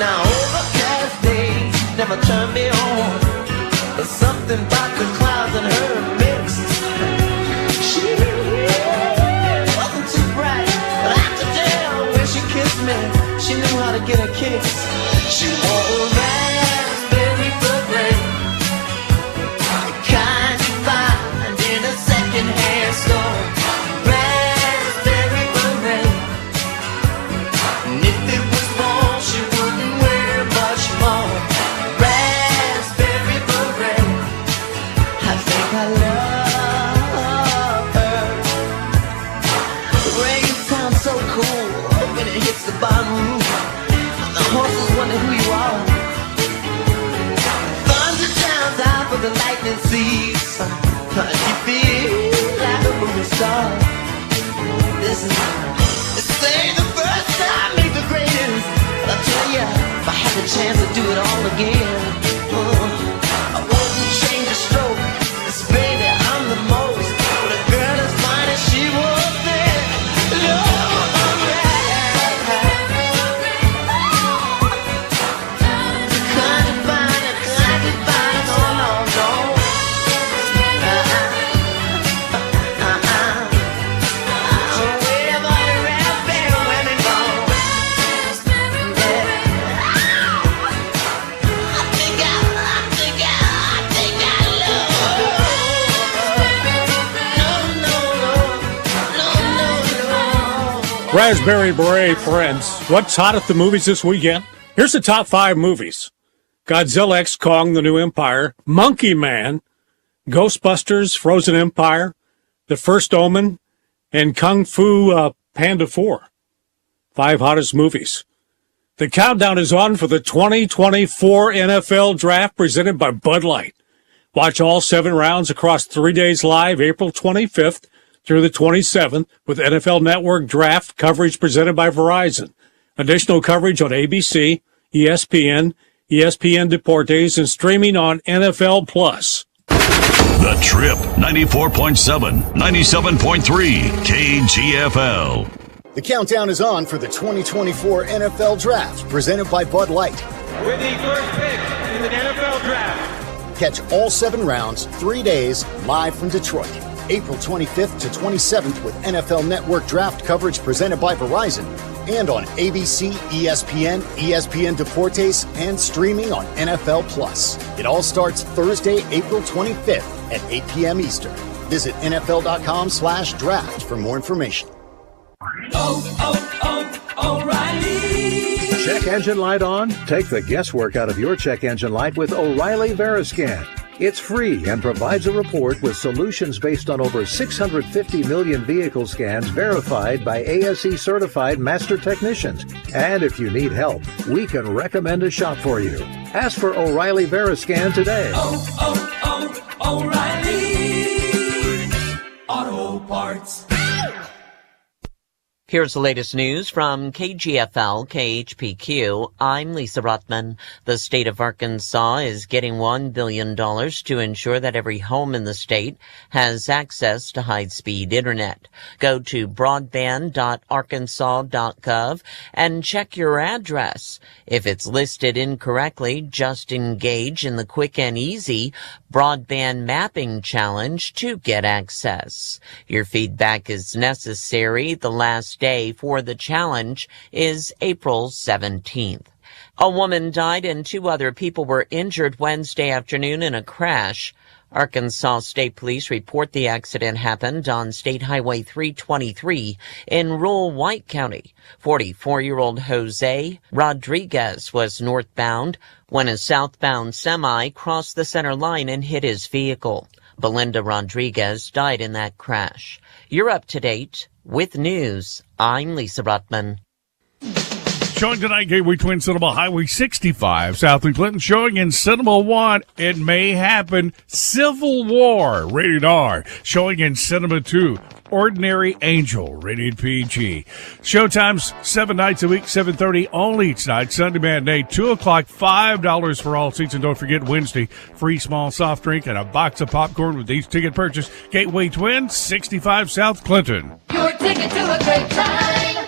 Now overcast days never turn me on. There's something about the clouds and her mix. She wasn't too bright, but I could tell when she kissed me, she knew how to get her kicks. She wore a raspberry beret, the kind you find in a second-hand store. Raspberry beret, and if it was more, she wouldn't wear much more. Raspberry beret, I think I love her. The rain sounds so cool when it hits the bottom roof. The horses wonder who you are. Thunder sounds out for the lightning seas. You feel like a movie star. This ain't the first time, ain't the greatest. But I'll tell ya, if I had the chance to do it all again, I wouldn't change a stroke. 'Cause baby, I'm the most. But a girl as fine as she was then. Raspberry Beret, friends. What's hot at the movies this weekend? Here's the top 5 movies. Godzilla x Kong, The New Empire, Monkey Man, Ghostbusters, Frozen Empire, The First Omen, and Kung Fu Panda 4. 5 hottest movies. The countdown is on for the 2024 NFL Draft presented by Bud Light. Watch all 7 rounds across 3 days live, April 25th through the 27th, with NFL Network Draft coverage presented by Verizon. Additional coverage on ABC, ESPN, ESPN Deportes, and streaming on NFL Plus. The Trip, 94.7, 97.3, KGFL. The countdown is on for the 2024 NFL Draft, presented by Bud Light. With the first pick in the NFL Draft. Catch all 7 rounds, 3 days, live from Detroit. April 25th to 27th with NFL Network Draft coverage presented by Verizon and on ABC, ESPN, ESPN Deportes, and streaming on NFL Plus. It all starts Thursday, April 25th at 8 p.m. Eastern. Visit NFL.com/draft for more information. O'Reilly. Check engine light on? Take the guesswork out of your check engine light with O'Reilly Veriscan. It's free and provides a report with solutions based on over 650 million vehicle scans verified by ASE certified master technicians. And if you need help, we can recommend a shop for you. Ask for O'Reilly Veriscan today. O'Reilly Auto Parts. Here's the latest news from KGFL KHPQ. I'm Lisa Ruttman. The state of Arkansas is getting $1 billion to ensure that every home in the state has access to high-speed internet. Go to broadband.arkansas.gov and check your address. If it's listed incorrectly, just engage in the quick and easy broadband mapping challenge to get access. Your feedback is necessary. The last day for the challenge is April 17th. A woman died and 2 other people were injured Wednesday afternoon in a crash. Arkansas State Police report the accident happened on State Highway 323 in rural White County. 44-year-old Jose Rodriguez was northbound when a southbound semi crossed the center line and hit his vehicle. Belinda Rodriguez died in that crash. You're up to date with news. I'm Lisa Ruttman. Showing tonight, Gateway Twin Cinema, Highway 65, South of Clinton. Showing in Cinema 1, It May Happen, Civil War, rated R. Showing in Cinema 2, Ordinary Angel, rated PG. Showtimes 7 nights a week, 7:30 only each night. Sunday matinee, 2 o'clock, $5 for all seats. And don't forget, Wednesday, free small soft drink and a box of popcorn with each ticket purchase. Gateway Twin, 65 South Clinton. Your ticket to a great time.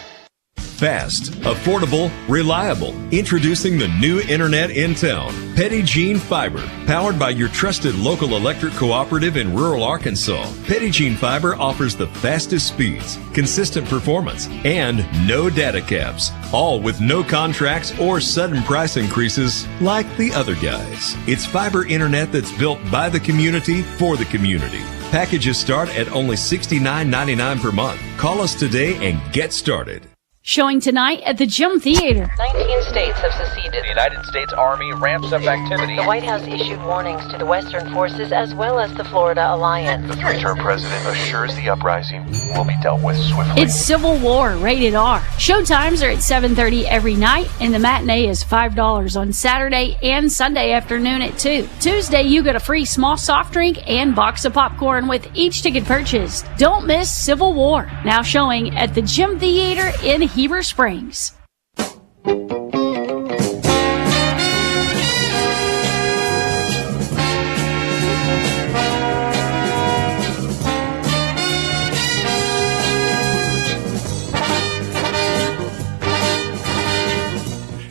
Fast, affordable, reliable. Introducing the new internet in town. Petit Jean Fiber, powered by your trusted local electric cooperative in rural Arkansas. Petit Jean Fiber offers the fastest speeds, consistent performance, and no data caps. All with no contracts or sudden price increases like the other guys. It's fiber internet that's built by the community for the community. Packages start at only $69.99 per month. Call us today and get started. Showing tonight at the Gym Theater. 19 states have seceded. The United States Army ramps up activity. The White House issued warnings to the Western forces as well as the Florida Alliance. The three-term president assures the uprising will be dealt with swiftly. It's Civil War, rated R. Showtimes are at 7:30 every night, and the matinee is $5 on Saturday and Sunday afternoon at 2. Tuesday, you get a free small soft drink and box of popcorn with each ticket purchased. Don't miss Civil War. Now showing at the Gym Theater in Heber Springs.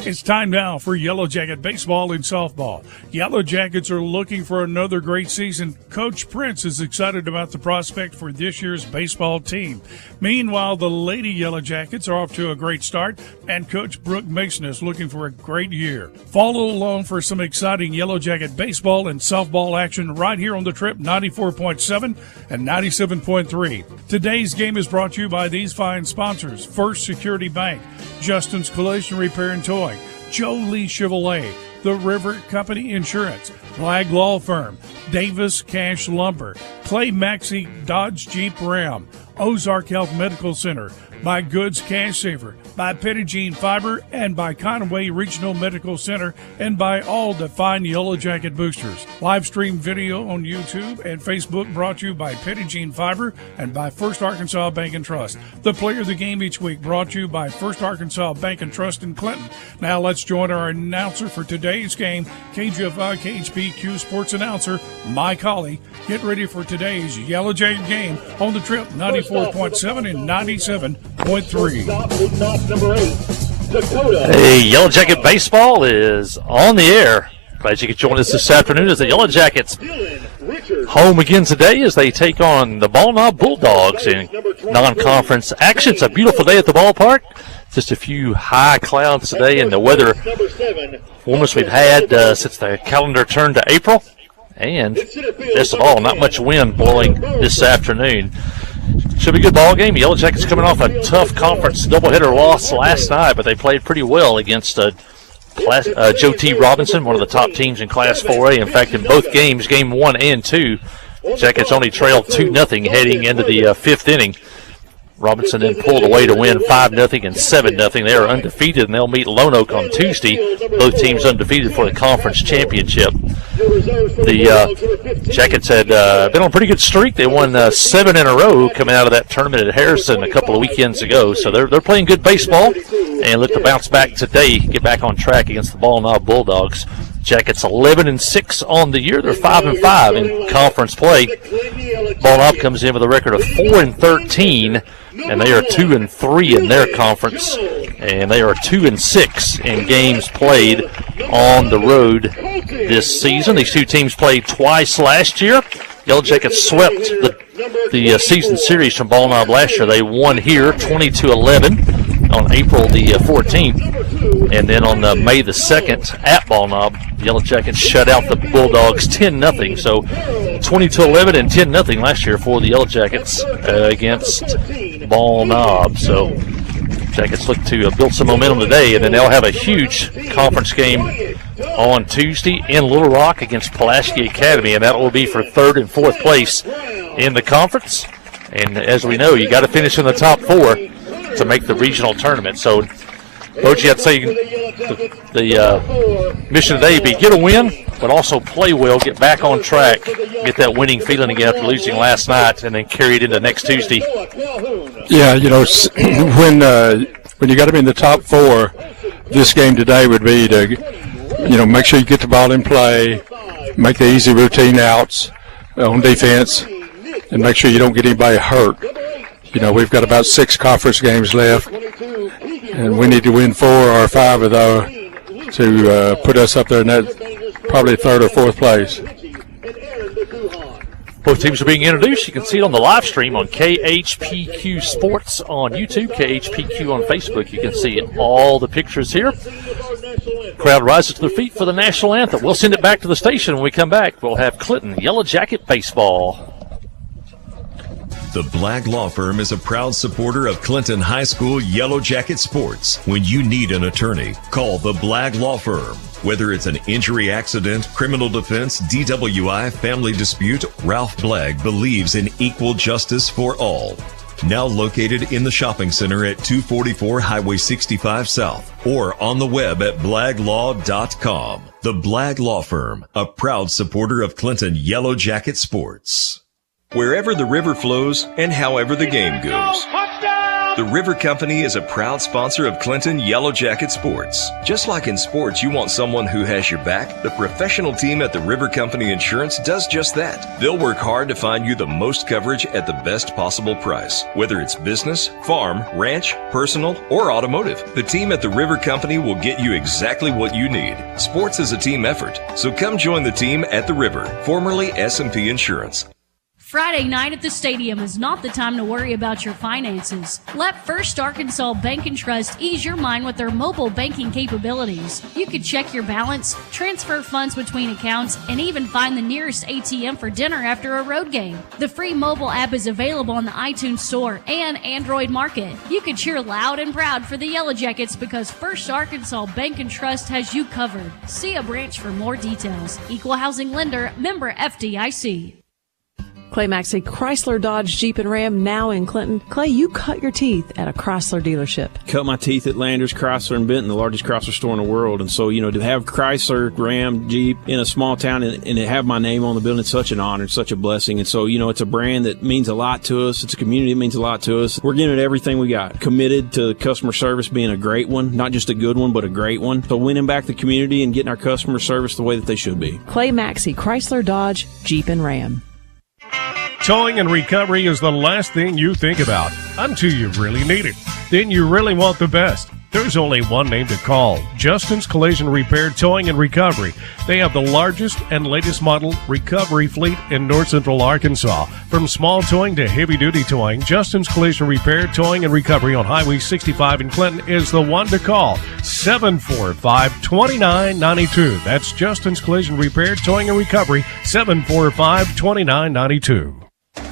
It's time now for Yellow Jacket baseball and softball. Yellow Jackets are looking for another great season. Coach Prince is excited about the prospect for this year's baseball team. Meanwhile, the Lady Yellow Jackets are off to a great start, and Coach Brooke Mason is looking for a great year. Follow along for some exciting Yellow Jacket baseball and softball action right here on the Trip 94.7 and 97.3. Today's game is brought to you by these fine sponsors: First Security Bank, Justin's Collision Repair and Towing, Joe Lee Chevrolet, The River Company Insurance, Flag Law Firm, Davis Cash Lumber, Clay Maxey Dodge Jeep Ram, Ozark Health Medical Center, by Goods Cash Saver, by Petit Jean Fiber, and by Conway Regional Medical Center, and by all the fine Yellow Jacket boosters. Live stream video on YouTube and Facebook brought to you by Petit Jean Fiber and by First Arkansas Bank and Trust. The player of the game each week brought to you by First Arkansas Bank and Trust in Clinton. Now let's join our announcer for today's game, KGFI KHPQ Sports announcer Mike Hawley. Get ready for today's Yellow Jacket game on the Trip 94.7 and 97.3. Hey, Yellow Jacket baseball is on the air. Glad you could join us this afternoon as the Yellow Jackets home again today as they take on the Ball Knob Bulldogs in non-conference action. It's a beautiful day at the ballpark. Just a few high clouds today, and the weather warmest we've had since the calendar turned to April. And best of all, not much wind blowing this afternoon. Should be a good ball game. Yellow Jackets coming off a tough conference doubleheader loss last night, but they played pretty well against Joe T. Robinson, one of the top teams in Class 4A. In fact, in both games, game 1 and 2, Jackets only trailed 2-0 heading into the fifth inning. Robinson then pulled away to win 5-0 and 7-0. They are undefeated, and they'll meet Lone Oak on Tuesday. Both teams undefeated for the conference championship. The Jackets had been on a pretty good streak. They won 7 in a row coming out of that tournament at Harrison a couple of weekends ago. So they're playing good baseball and look to bounce back today, get back on track against the Ball Knob Bulldogs. Jackets 11-6 on the year. They're 5-5 in conference play. Ball Knob comes in with a record of 4-13, and they are 2-3 in their conference, and they are 2-6 in games played on the road this season. These two teams played twice last year. Yellow Jackets swept the season series from Ball Knob last year. They won here 20-11 on April the 14th. And then on May the 2nd at Ball Knob, the Yellow Jackets shut out the Bulldogs 10-0. So 20-11 and 10-0 last year for the Yellow Jackets against Ball Knob. So Jackets look to build some momentum today, and then they'll have a huge conference game on Tuesday in Little Rock against Pulaski Academy, and that will be for 3rd and 4th place in the conference. And as we know, you got to finish in the top 4 to make the regional tournament. So, Coach, I'd say the mission today would be get a win, but also play well, get back on track, get that winning feeling again after losing last night, and then carry it into next Tuesday. Yeah, when you got to be in the top 4, this game today would be to, make sure you get the ball in play, make the easy routine outs on defense, and make sure you don't get anybody hurt. We've got about 6 conference games left, and we need to win 4 or 5 of those to put us up there in that probably 3rd or 4th place. Both teams are being introduced. You can see it on the live stream on KHPQ Sports on YouTube, KHPQ on Facebook. You can see all the pictures here. Crowd rises to their feet for the national anthem. We'll send it back to the station. When we come back, we'll have Clinton Yellow Jacket baseball. The Blagg Law Firm is a proud supporter of Clinton High School Yellow Jacket sports. When you need an attorney, call the Blagg Law Firm. Whether it's an injury accident, criminal defense, DWI, family dispute, Ralph Blagg believes in equal justice for all. Now located in the shopping center at 244 Highway 65 South or on the web at blagglaw.com. The Blagg Law Firm, a proud supporter of Clinton Yellow Jacket sports. Wherever the river flows and however the game goes. The River Company is a proud sponsor of Clinton Yellow Jacket sports. Just like in sports, you want someone who has your back. The professional team at the River Company Insurance does just that. They'll work hard to find you the most coverage at the best possible price. Whether it's business, farm, ranch, personal, or automotive, the team at the River Company will get you exactly what you need. Sports is a team effort, so come join the team at the River, formerly S&P Insurance. Friday night at the stadium is not the time to worry about your finances. Let First Arkansas Bank and Trust ease your mind with their mobile banking capabilities. You can check your balance, transfer funds between accounts, and even find the nearest ATM for dinner after a road game. The free mobile app is available on the iTunes Store and Android Market. You can cheer loud and proud for the Yellow Jackets because First Arkansas Bank and Trust has you covered. See a branch for more details. Equal housing lender, member FDIC. Clay Maxey, Chrysler, Dodge, Jeep, and Ram, now in Clinton. Clay, you cut your teeth at a Chrysler dealership. Cut my teeth at Landers, Chrysler, and Benton, the largest Chrysler store in the world. And so, to have Chrysler, Ram, Jeep in a small town and to have my name on the building, it's such an honor, it's such a blessing. And so, it's a brand that means a lot to us. It's a community that means a lot to us. We're giving it everything we got. Committed to customer service being a great one, not just a good one, but a great one. So winning back the community and getting our customer service the way that they should be. Clay Maxey, Chrysler, Dodge, Jeep, and Ram. Towing and recovery is the last thing you think about until you really need it. Then you really want the best. There's only one name to call, Justin's Collision Repair Towing and Recovery. They have the largest and latest model recovery fleet in North Central Arkansas. From small towing to heavy-duty towing, Justin's Collision Repair Towing and Recovery on Highway 65 in Clinton is the one to call, 745-2992. That's Justin's Collision Repair Towing and Recovery, 745-2992.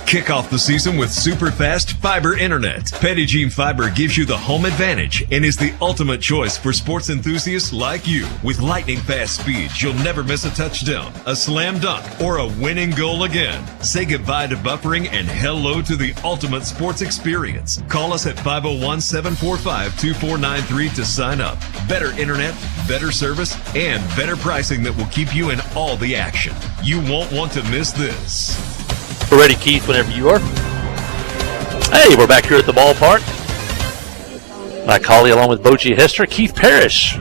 Kick off the season with super fast fiber internet. Petit Jean Fiber gives you the home advantage and is the ultimate choice for sports enthusiasts like you. With lightning fast speeds, you'll never miss a touchdown, a slam dunk, or a winning goal again. Say goodbye to buffering and hello to the ultimate sports experience. Call us at 501-745-2493 to sign up. Better internet, better service, and better pricing that will keep you in all the action. You won't want to miss this. We're ready, Keith, whenever you are. Hey, we're back here at the ballpark. My colleague, along with Boji Hester, Keith Parrish,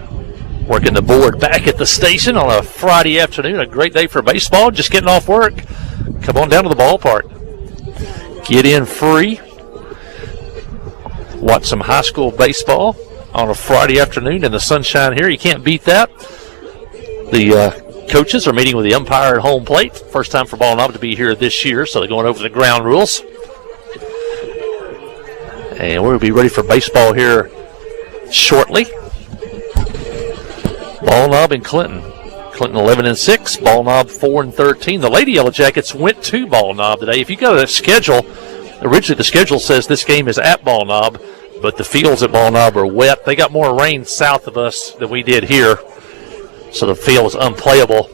working the board back at the station on a Friday afternoon. A great day for baseball, just getting off work. Come on down to the ballpark. Get in free. Watch some high school baseball on a Friday afternoon in the sunshine here. You can't beat that. The coaches are meeting with the umpire at home plate. First time for Ball Knob to be here this year, so they're going over the ground rules. And we'll be ready for baseball here shortly. Ball Knob and Clinton. Clinton 11-6, Ball Knob 4-13. The Lady Yellow Jackets went to Ball Knob today. If you go to the schedule, originally the schedule says this game is at Ball Knob, but the fields at Ball Knob are wet. They got more rain south of us than we did here. So the field was unplayable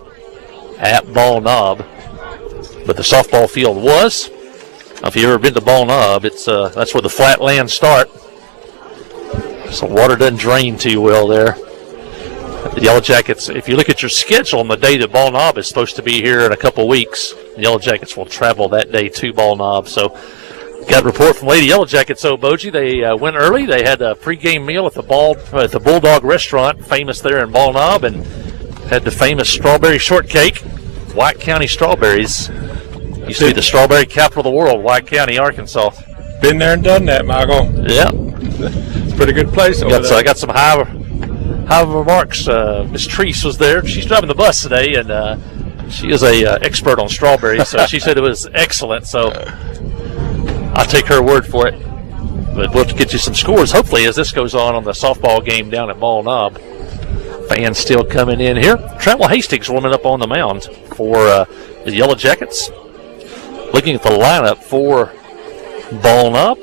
at Ball Knob, but the softball field was. Now, if you've ever been to Ball Knob, that's where the flat lands start. So water doesn't drain too well there. The Yellow Jackets, if you look at your schedule on the day that Ball Knob is supposed to be here in a couple weeks, the Yellow Jackets will travel that day to Ball Knob. So got a report from Lady Yellow Jackets, Boji. They went early. They had a pregame meal at the Bulldog Restaurant, famous there in Ball Knob, and had the famous strawberry shortcake. White County strawberries. Used to be the strawberry capital of the world, White County, Arkansas. Been there and done that, Michael. Yeah. It's a pretty good place over there. I got some high remarks. Miss Treese was there. She's driving the bus today, and she is a expert on strawberries, so she said it was excellent. So I'll take her word for it. But we'll get you some scores, hopefully, as this goes on the softball game down at Ball Knob. Fans still coming in here. Trammell Hastings warming up on the mound for the Yellow Jackets. Looking at the lineup for Ball Knob.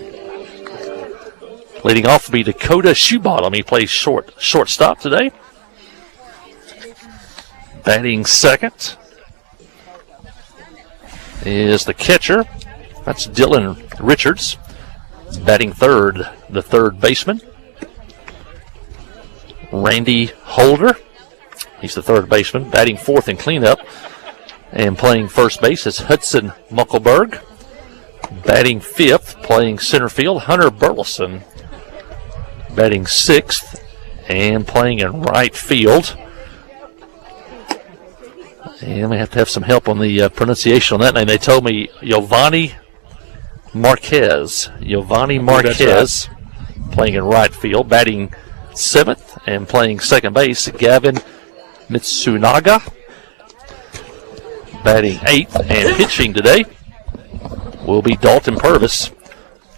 Leading off will be Dakota Shoebottom. He plays shortstop today. Batting second is the catcher. That's Dylan Richards. Batting third, the third baseman, Randy Holder. He's the third baseman. Batting fourth in cleanup and playing first base is Hudson Muckelberg. Batting fifth, playing center field, Hunter Burleson. Batting sixth and playing in right field. And we have to have some help on the pronunciation on that name. They told me Giovanni Marquez, right, playing in right field, batting seventh and playing second base, Gavin Mitsunaga, batting eighth and pitching today will be Dalton Purvis,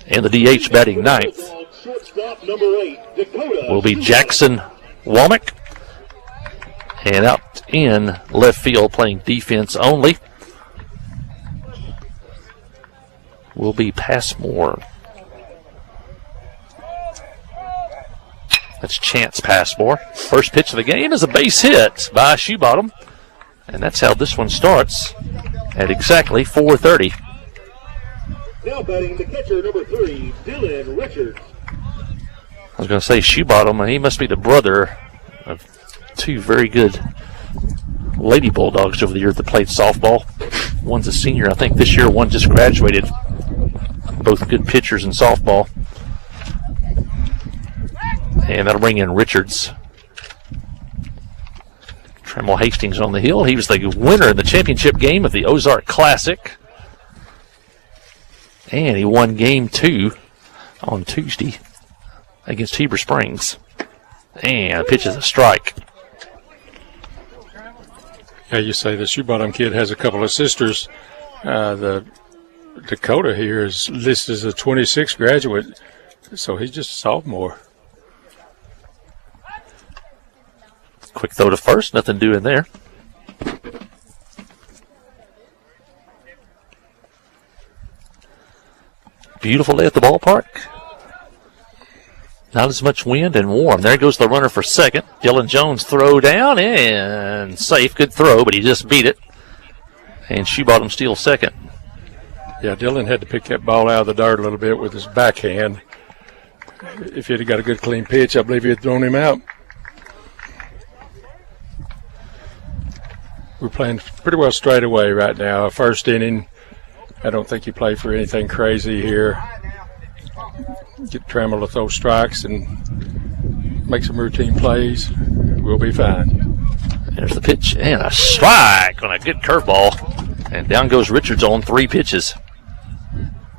and the DH batting ninth will be Jackson Womack, and out in left field playing defense only will be Passmore. That's Chance Passmore. First pitch of the game is a base hit by Shoebottom. And that's how this one starts at exactly 4:30. Now batting the catcher, number 3, Dylan Richards. I was going to say Shoebottom, he must be the brother of two very good Lady Bulldogs over the years that played softball. One's a senior, I think, this year. One just graduated. Both good pitchers in softball. And that'll bring in Richards. Trammell Hastings on the hill. He was the winner in the championship game of the Ozark Classic. And he won game 2 on Tuesday against Heber Springs. And the pitch is a strike. Yeah, you say the Shoebottom kid has a couple of sisters. The Dakota here is listed as a 26 graduate, so he's just a sophomore. Quick throw to first, nothing doing there. Beautiful day at the ballpark. Not as much wind and warm. There goes the runner for second. Dylan Jones throw down and safe. Good throw, but he just beat it. And Shoebottom steals second. Yeah, Dylan had to pick that ball out of the dirt a little bit with his backhand. If he'd have got a good clean pitch, I believe he'd have thrown him out. We're playing pretty well straight away right now. First inning, I don't think you play for anything crazy here. Get Trammell to throw strikes and make some routine plays. We'll be fine. There's the pitch and a strike on a good curveball. And down goes Richards on 3 pitches.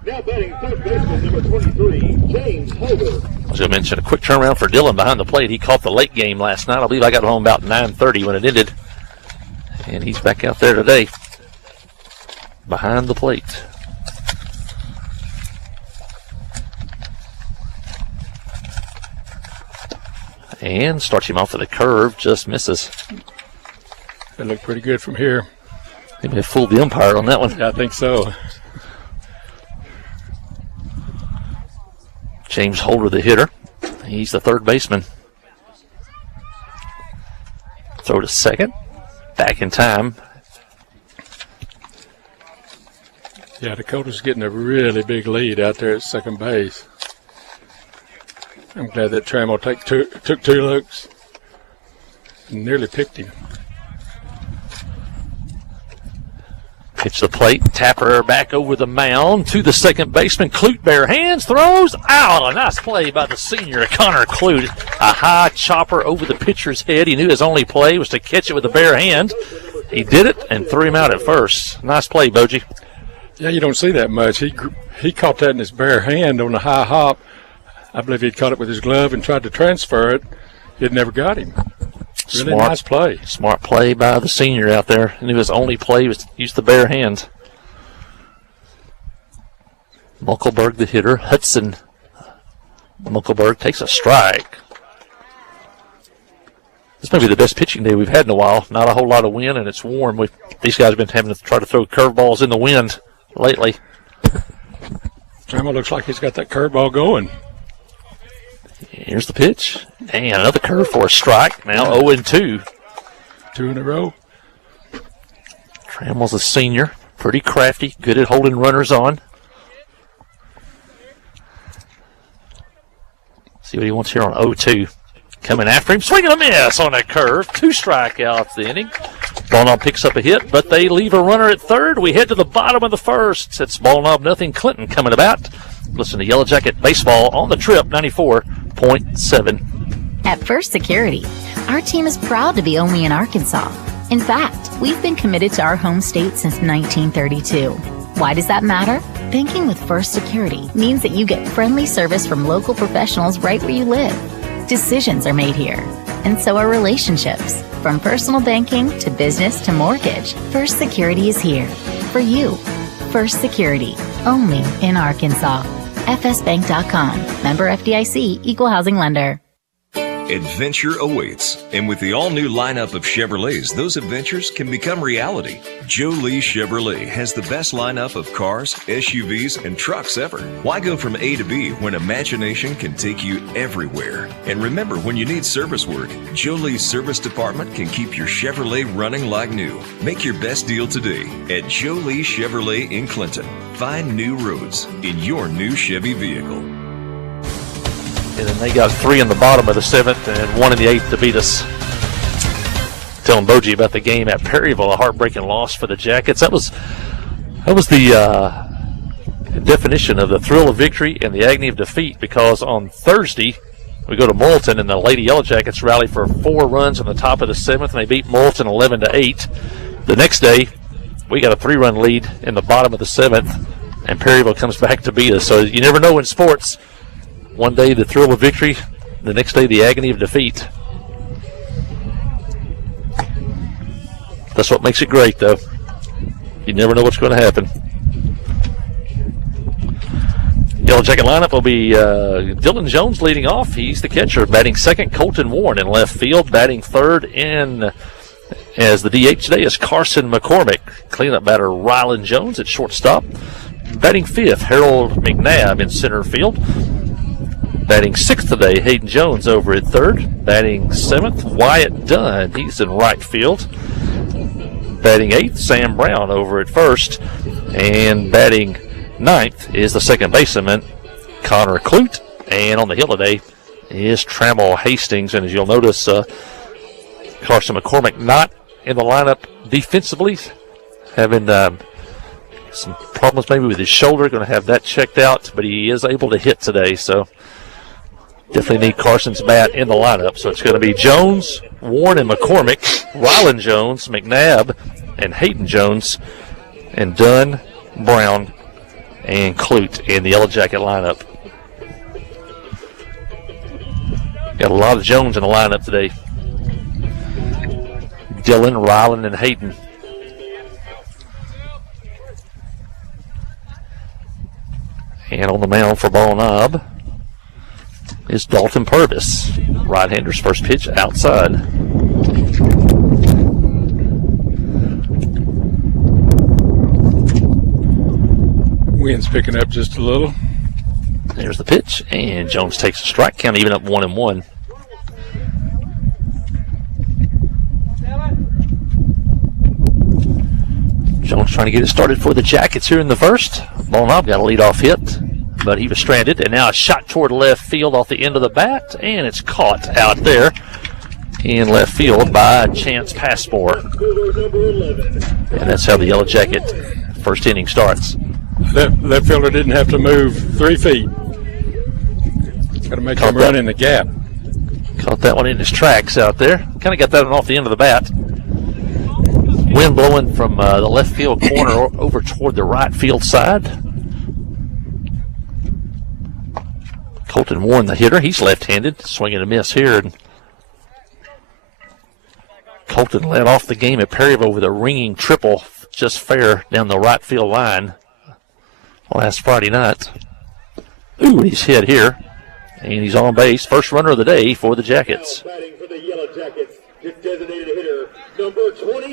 Now batting third baseman, number 23, James Holder. I was going to mention a quick turnaround for Dylan behind the plate. He caught the late game last night. I believe I got home about 9:30 when it ended. And he's back out there today behind the plate. And starts him off with a curve, just misses. It looked pretty good from here. He may have fooled the umpire on that one. I think so. James Holder, the hitter. He's the third baseman. Throw to second. Back in time. Yeah, Dakota's getting a really big lead out there at second base. I'm glad that Trammell took 2 looks and nearly picked him. Pitch the plate. Tapper back over the mound to the second baseman. Clute bare hands, throws out. A nice play by the senior, Connor Clute. A high chopper over the pitcher's head. He knew his only play was to catch it with a bare hand. He did it and threw him out at first. Nice play, Bogie. Yeah, you don't see that much. He caught that in his bare hand on the high hop. I believe he'd caught it with his glove and tried to transfer it. It never got him. Really nice play. Smart play by the senior out there. And his only play was to use the bare hand. Muckelberg, the hitter. Hudson Muckelberg takes a strike. This may be the best pitching day we've had in a while. Not a whole lot of wind, and it's warm. These guys have been having to try to throw curveballs in the wind lately. Trammell looks like he's got that curveball going. Here's the pitch. And another curve for a strike. Now 0-2. 2 in a row. Trammell's a senior. Pretty crafty. Good at holding runners on. See what he wants here on 0-2. Coming after him. Swing and a miss on that curve. 2 strikeouts the inning. Ballknob picks up a hit, but they leave a runner at third. We head to the bottom of the first. It's Ballknob nothing. Clinton coming about. Listen to Yellow Jacket Baseball on the Trip 94.7. At First Security, our team is proud to be only in Arkansas. In fact, we've been committed to our home state since 1932. Why does that matter? Banking with First Security means that you get friendly service from local professionals right where you live. Decisions are made here, and so are relationships. From personal banking to business to mortgage, First Security is here for you. First Security, only in Arkansas. FSBank.com. Member FDIC, Equal Housing Lender. Adventure awaits, and with the all-new lineup of Chevrolets, those adventures can become reality. Jolie Chevrolet has the best lineup of cars, SUVs, and trucks ever. Why go from A to B when imagination can take you everywhere? And remember, when you need service work, Jolie's service department can keep your Chevrolet running like new. Make your best deal today at Jolie Chevrolet in Clinton. Find new roads in your new Chevy vehicle. And then they got 3 in the bottom of the 7th and 1 in the 8th to beat us. Telling Boji about the game at Perryville, a heartbreaking loss for the Jackets. That was the definition of the thrill of victory and the agony of defeat, because on Thursday we go to Morrilton and the Lady Yellow Jackets rally for 4 runs on the top of the 7th, and they beat Morrilton 11-8. The next day we got a 3-run lead in the bottom of the 7th, and Perryville comes back to beat us. So you never know in sports. One day the thrill of victory, the next day the agony of defeat. That's what makes it great, though. You never know what's going to happen. Yellow Jacket lineup will be Dylan Jones leading off. He's the catcher. Batting second, Colton Warren in left field. Batting third in as the DH today is Carson McCormick. Cleanup batter Rylan Jones at shortstop. Batting fifth, Harold McNabb in center field. Batting sixth today, Hayden Jones over at third. Batting seventh, Wyatt Dunn. He's in right field. Batting eighth, Sam Brown over at first. And batting ninth is the second baseman, Connor Clute. And on the hill today is Trammell Hastings. And as you'll notice, Carson McCormick not in the lineup defensively, having some problems maybe with his shoulder. Going to have that checked out, but he is able to hit today, so definitely need Carson's bat in the lineup. So it's going to be Jones, Warren, and McCormick, Rylan Jones, McNabb, and Hayden Jones, and Dunn, Brown, and Clute in the Yellow Jacket lineup. Got a lot of Jones in the lineup today. Dylan, Rylan, and Hayden. And on the mound for Ballknob is Dalton Purvis. Right-hander's first pitch outside. Wind's picking up just a little. There's the pitch, and Jones takes a strike. Count even up 1-1. Jones trying to get it started for the Jackets here in the first. Ballknob got a leadoff hit, but he was stranded, and now a shot toward left field off the end of the bat, and it's caught out there in left field by Chance Passmore. And that's how the Yellow Jacket first inning starts. That fielder didn't have to move 3 feet. Got to make him run in the gap. Caught that one in his tracks out there. Kind of got that one off the end of the bat. Wind blowing from the left field corner over toward the right field side. Colton Warren, the hitter, he's left-handed, swing and a miss here. And Colton led off the game at Perryville with a ringing triple, just fair down the right field line last Friday night. Ooh, he's hit here, and he's on base. First runner of the day for the Jackets.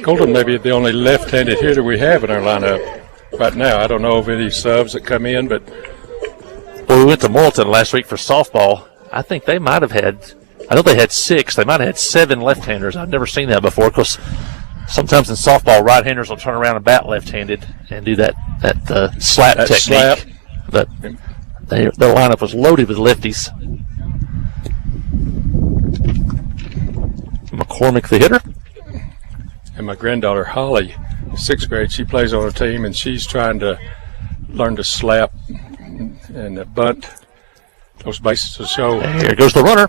Colton may be the only left-handed hitter we have in our lineup right now. I don't know of any subs that come in, but well, we went to Morrilton last week for softball. I think they might have had, I know they had 6. They might have had 7 left-handers. I've never seen that before because sometimes in softball, right-handers will turn around and bat left-handed and do that slap technique. Slap. But their lineup was loaded with lefties. McCormick, the hitter. And my granddaughter, Holly, 6th grade, she plays on a team, and she's trying to learn to slap and bunt those bases to show. And here goes the runner.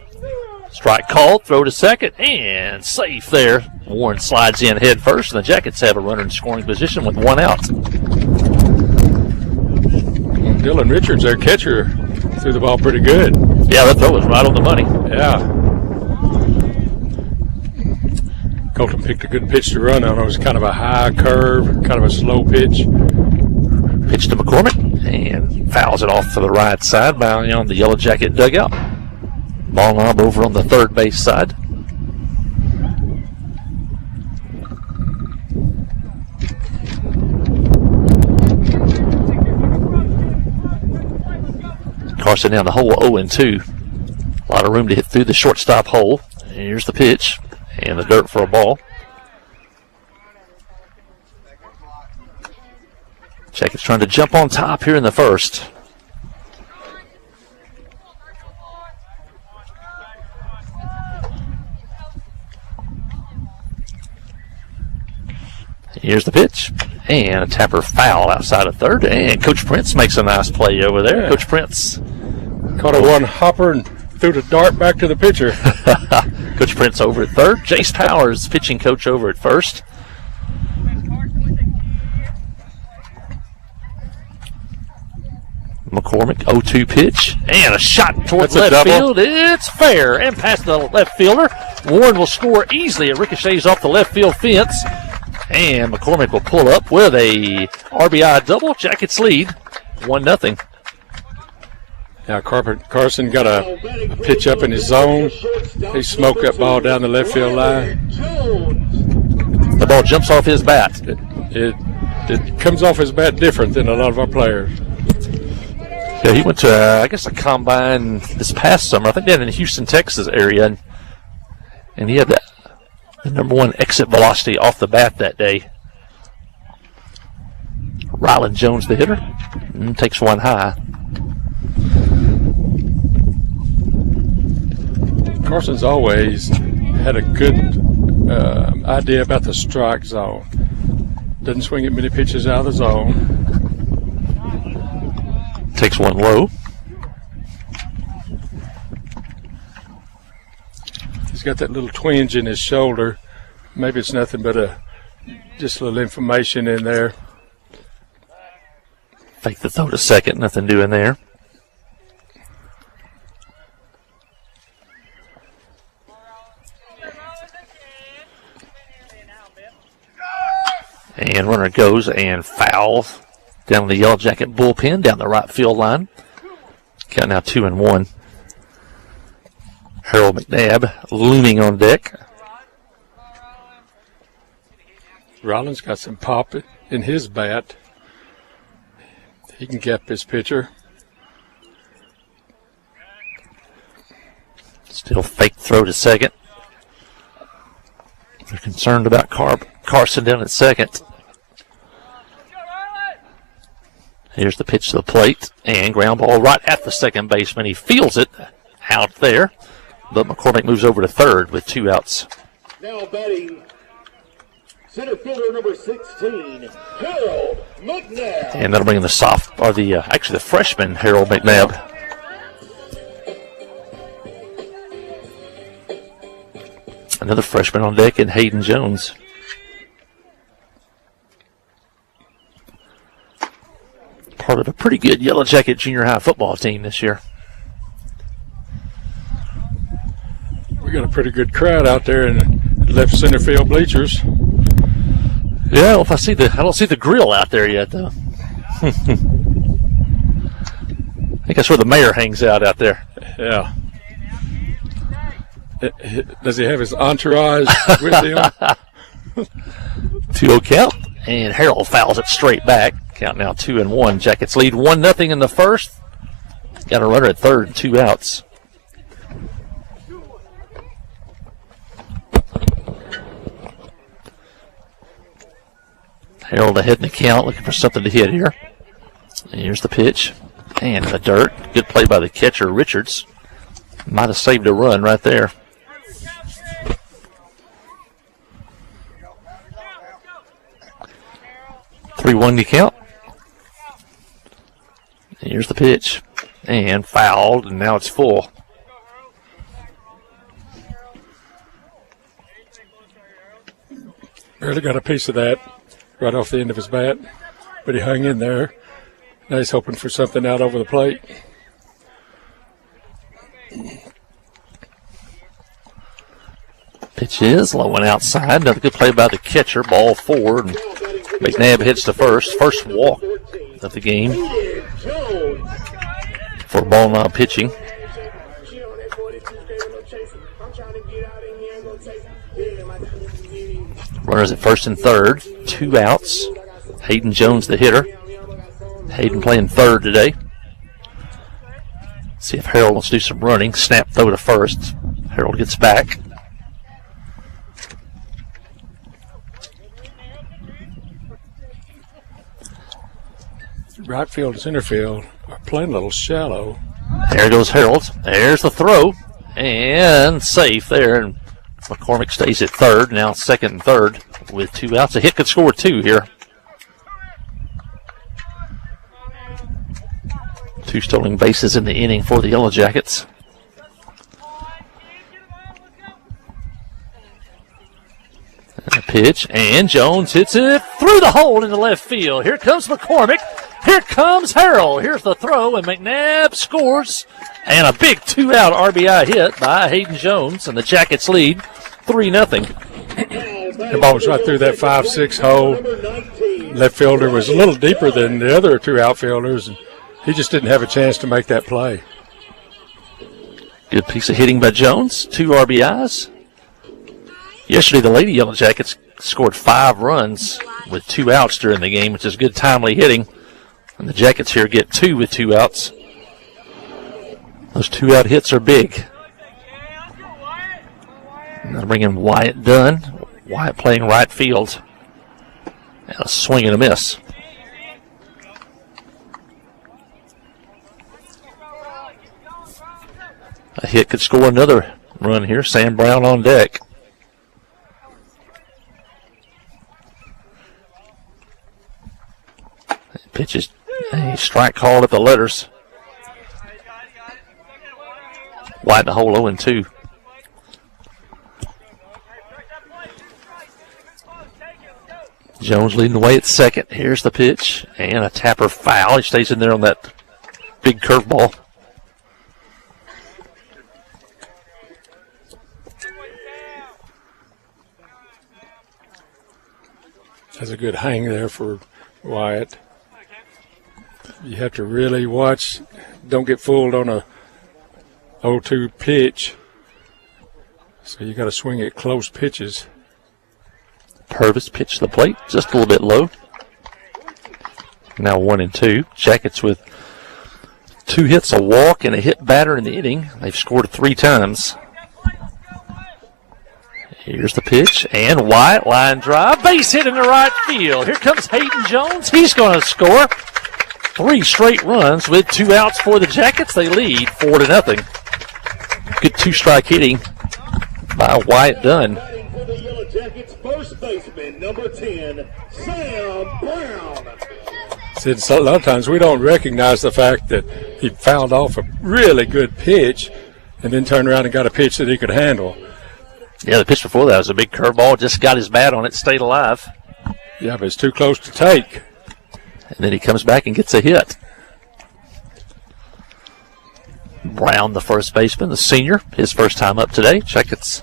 Strike called, throw to second, and safe there. Warren slides in head first, and the Jackets have a runner in scoring position with 1 out. Dylan Richards, their catcher, threw the ball pretty good. Yeah, that throw was right on the money. Yeah. Colton picked a good pitch to run on. It was kind of a high curve, kind of a slow pitch. Pitch to McCormick, and fouls it off to the right side, bouncing on the Yellow Jacket dugout. Ball knob over on the third base side. Carson down the hole 0-2. A lot of room to hit through the shortstop hole. And here's the pitch and the dirt for a ball. Jackets trying to jump on top here in the first. Here's the pitch, and a tapper foul outside of third, and Coach Prince makes a nice play over there. Yeah. Coach Prince caught a one hopper and threw the dart back to the pitcher. Coach Prince over at third. Jace Powers, pitching coach, over at first. McCormick, 0-2 pitch, and a shot towards left field. It's fair, and past the left fielder. Warren will score easily. It ricochets off the left field fence, and McCormick will pull up with a RBI double. Jackets lead 1-0. Now Carson got a pitch up in his zone. He smoked that ball down the left field line. The ball jumps off his bat. It comes off his bat different than a lot of our players. Yeah, he went to, I guess, a combine this past summer. I think down in the Houston, Texas area. And he had the #1 exit velocity off the bat that day. Ryland Jones, the hitter, takes one high. Carson's always had a good idea about the strike zone. Doesn't swing at many pitches out of the zone. Takes one low. He's got that little twinge in his shoulder. Maybe it's nothing but just a little inflammation in there. Fake the throw to second, nothing doing there. And runner goes and fouls down the Yellow Jacket bullpen, down the right field line. Count now 2-1. Harold McNabb looming on deck. Rollins got some pop in his bat. He can gap his pitcher. Still fake throw to second. They're concerned about Carson down at second. Here's the pitch to the plate, and ground ball right at the second baseman. He feels it out there, but McCormick moves over to third with 2 outs. Now batting center fielder number 16, Harold McNabb. And that'll bring in the freshman, Harold McNabb. Another freshman on deck in Hayden Jones. Part of a pretty good Yellow Jacket junior high football team this year. We got a pretty good crowd out there in left center field bleachers. Yeah, well, I don't see the grill out there yet, though. I think that's where the mayor hangs out there. Yeah. Does he have his entourage with him? 2-0 count, and Harold fouls it straight back. Count now 2-1. Jackets lead 1-0 in the first. Got a runner at third, 2 outs. Harold ahead in the count, looking for something to hit here. And here's the pitch. And the dirt. Good play by the catcher, Richards. Might have saved a run right there. Three-1 to count. And here's the pitch. And fouled, and now it's full. Barely got a piece of that right off the end of his bat, but he hung in there. Now he's hoping for something out over the plate. Pitch is low and outside. Another good play by the catcher. Ball forward. And McNabb hits the first walk of the game for ball knob pitching. Runners at first and third. 2 outs. Hayden Jones, the hitter. Hayden playing third today. See if Harold wants to do some running. Snap throw to first. Harold gets back. Right field and center field are playing a little shallow. There goes Harold. There's the throw. And safe there. And McCormick stays at third. Now second and third with 2 outs. A hit could score 2 here. 2 stolen bases in the inning for the Yellow Jackets. And a pitch, and Jones hits it through the hole in the left field. Here comes McCormick. Here comes Harold. Here's the throw, and McNabb scores. And a big 2-out RBI hit by Hayden Jones, and the Jackets lead 3-0. The ball was right through that 5-6 hole. Left fielder was a little deeper than the other 2 outfielders, and he just didn't have a chance to make that play. Good piece of hitting by Jones. 2 RBIs. Yesterday, the Lady Yellow Jackets scored 5 runs with 2 outs during the game, which is good timely hitting. And the Jackets here get 2 with 2 outs. Those 2-out hits are big. Now bringing Wyatt Dunn. Wyatt playing right field. And a swing and a miss. A hit could score another run here. Sam Brown on deck. Pitches a strike called at the letters. Wide the hole 0-2. Jones leading the way at second. Here's the pitch and a tapper foul. He stays in there on that big curveball. That's a good hang there for Wyatt. You have to really watch. Don't get fooled on a 0-2 pitch. So you got to swing at close pitches. Purvis pitch to the plate, just a little bit low. Now 1-2. Jackets with 2 hits, a walk, and a hit batter in the inning. They've scored 3 times. Here's the pitch, and Wyatt, line drive, base hit in the right field. Here comes Hayden Jones. He's going to score 3 straight runs with 2 outs for the Jackets. They lead 4-0. Good 2-strike hitting by Wyatt Dunn. For the Yellow Jackets, first baseman, number 10, Sam Brown. See, a lot of times we don't recognize the fact that he fouled off a really good pitch and then turned around and got a pitch that he could handle. Yeah, the pitch before that was a big curveball. Just got his bat on it, stayed alive. Yeah, but it's too close to take. And then he comes back and gets a hit. Brown, the first baseman, the senior, his first time up today. Jackets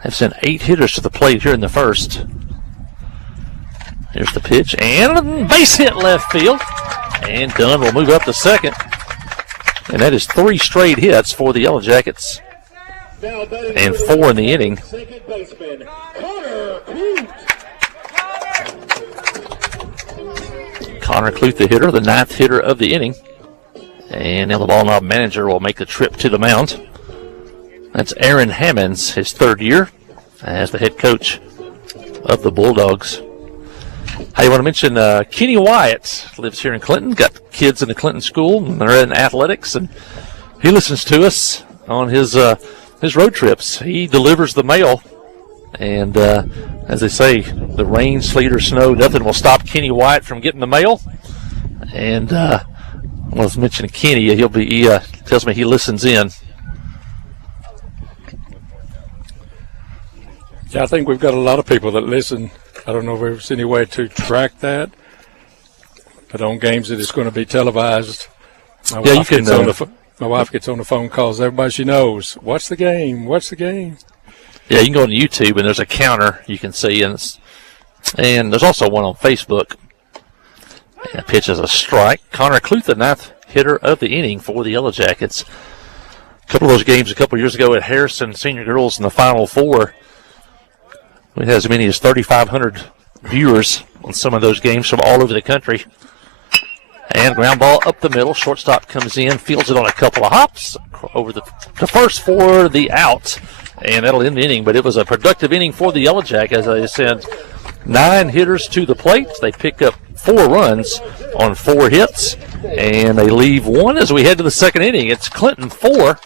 have sent 8 hitters to the plate here in the first. Here's the pitch, and a base hit left field. And Dunn will move up to second. And that is 3 straight hits for the Yellow Jackets. And 4 in the inning. Connor Cluth, the hitter, the 9th hitter of the inning. And now the ball knob manager will make the trip to the mound. That's Aaron Hammonds, his 3rd year as the head coach of the Bulldogs. I want to mention Kenny Wyatt lives here in Clinton, got kids in the Clinton school, and they're in athletics, and he listens to us on his road trips. He delivers the mail, and as they say, the rain, sleet, or snow, nothing will stop Kenny Wyatt from getting the mail. And let's mention Kenny. He tells me he listens in. Yeah, I think we've got a lot of people that listen. I don't know if there's any way to track that, but on games that it's going to be televised, my wife gets on the phone, calls everybody she knows. What's the game? What's the game? Yeah, you can go on YouTube, and there's a counter you can see, and there's also one on Facebook. And the pitch is a strike. Connor Cluth, the 9th hitter of the inning for the Yellow Jackets. A couple of those games a couple years ago at Harrison Senior Girls in the Final Four, we had as many as 3,500 viewers on some of those games from all over the country. And ground ball up the middle. Shortstop comes in, fields it on a couple of hops over the first for the out. And that'll end the inning. But it was a productive inning for the Yellow Jackets. As I said, 9 hitters to the plate. They pick up 4 runs on 4 hits. And they leave 1 as we head to the second inning. It's Clinton 4,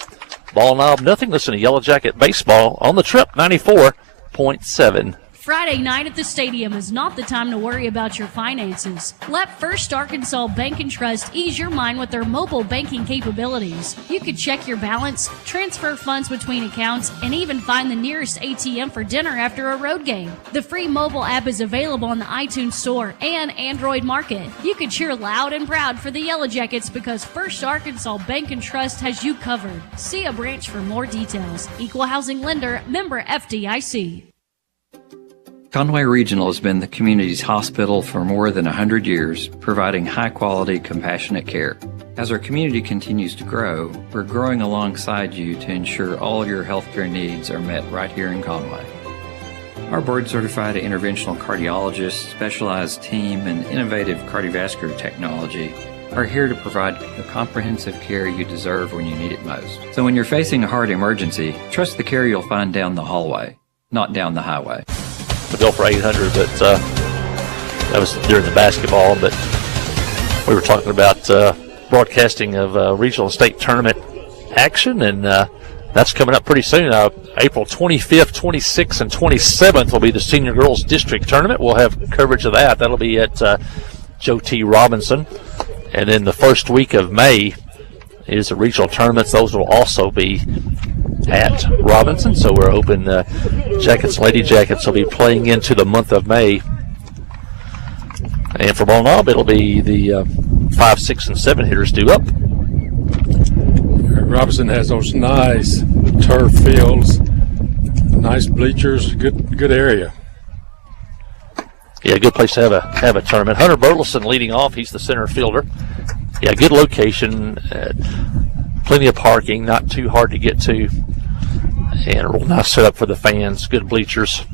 Ball Knob nothing. Listen to Yellow Jacket Baseball on the Trip 94.7. Friday night at the stadium is not the time to worry about your finances. Let First Arkansas Bank and Trust ease your mind with their mobile banking capabilities. You can check your balance, transfer funds between accounts, and even find the nearest ATM for dinner after a road game. The free mobile app is available on the iTunes Store and Android Market. You can cheer loud and proud for the Yellow Jackets because First Arkansas Bank and Trust has you covered. See a branch for more details. Equal housing lender, member FDIC. Conway Regional has been the community's hospital for more than 100 years, providing high-quality, compassionate care. As our community continues to grow, we're growing alongside you to ensure all your healthcare needs are met right here in Conway. Our board-certified interventional cardiologists, specialized team, and innovative cardiovascular technology are here to provide the comprehensive care you deserve when you need it most. So when you're facing a heart emergency, trust the care you'll find down the hallway, not down the highway. The bill for 800, but that was during the basketball. But we were talking about broadcasting of regional and state tournament action, and that's coming up pretty soon. April 25th, 26th, and 27th will be the Senior Girls District Tournament. We'll have coverage of that. That'll be at Joe T. Robinson. And then the first week of May is the regional tournaments. Those will also be at Robinson, so we're hoping Jackets, Lady Jackets will be playing into the month of May. And for Ball Knob, it'll be the 5, 6, and 7 hitters due up. Robinson has those nice turf fields, nice bleachers, good area. Yeah, good place to have a tournament. Hunter Burleson leading off. He's the center fielder. Yeah, good location, plenty of parking, not too hard to get to. And a real nice setup for the fans, good bleachers.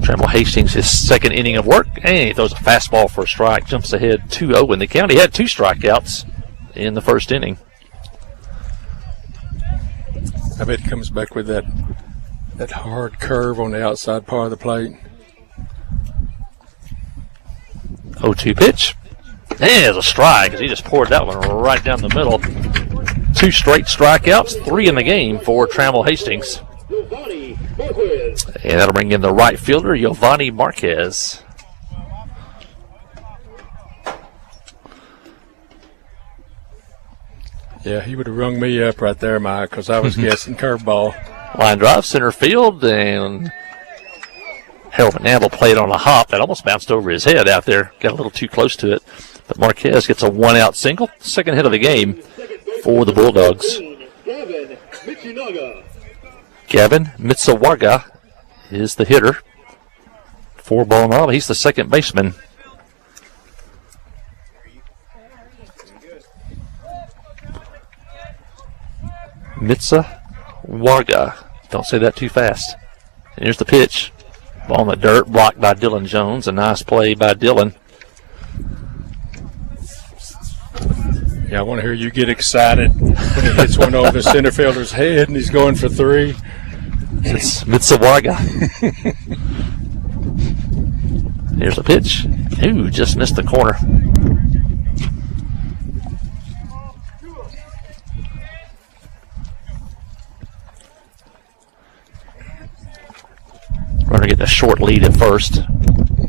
Trammell Hastings, his second inning of work, and he throws a fastball for a strike, jumps ahead 2-0 in the count. He had 2 strikeouts in the first inning. I bet he comes back with that hard curve on the outside part of the plate. 0-2 pitch. And there's a strike as he just poured that one right down the middle. 2 straight strikeouts, 3 in the game for Trammell Hastings. And that'll bring in the right fielder, Giovanni Marquez. Yeah, he would have rung me up right there, Mike, because I was guessing curveball. Line drive, center field, and Harold McNabb played on a hop that almost bounced over his head out there. Got a little too close to it. But Marquez gets a 1-out single, second hit of the game. for the Bulldogs. Gavin Mitsuwaga is the hitter for Ball Knob. He's the second baseman. Mitsuwaga. Don't say that too fast. And here's the pitch. Ball in the dirt, blocked by Dylan Jones. A nice play by Dylan. Yeah, I want to hear you get excited when he hits one over the center fielder's head and he's going for 3. It's Mitsuwaga. Here's the pitch. Ooh, just missed the corner. Runner getting a short lead at first.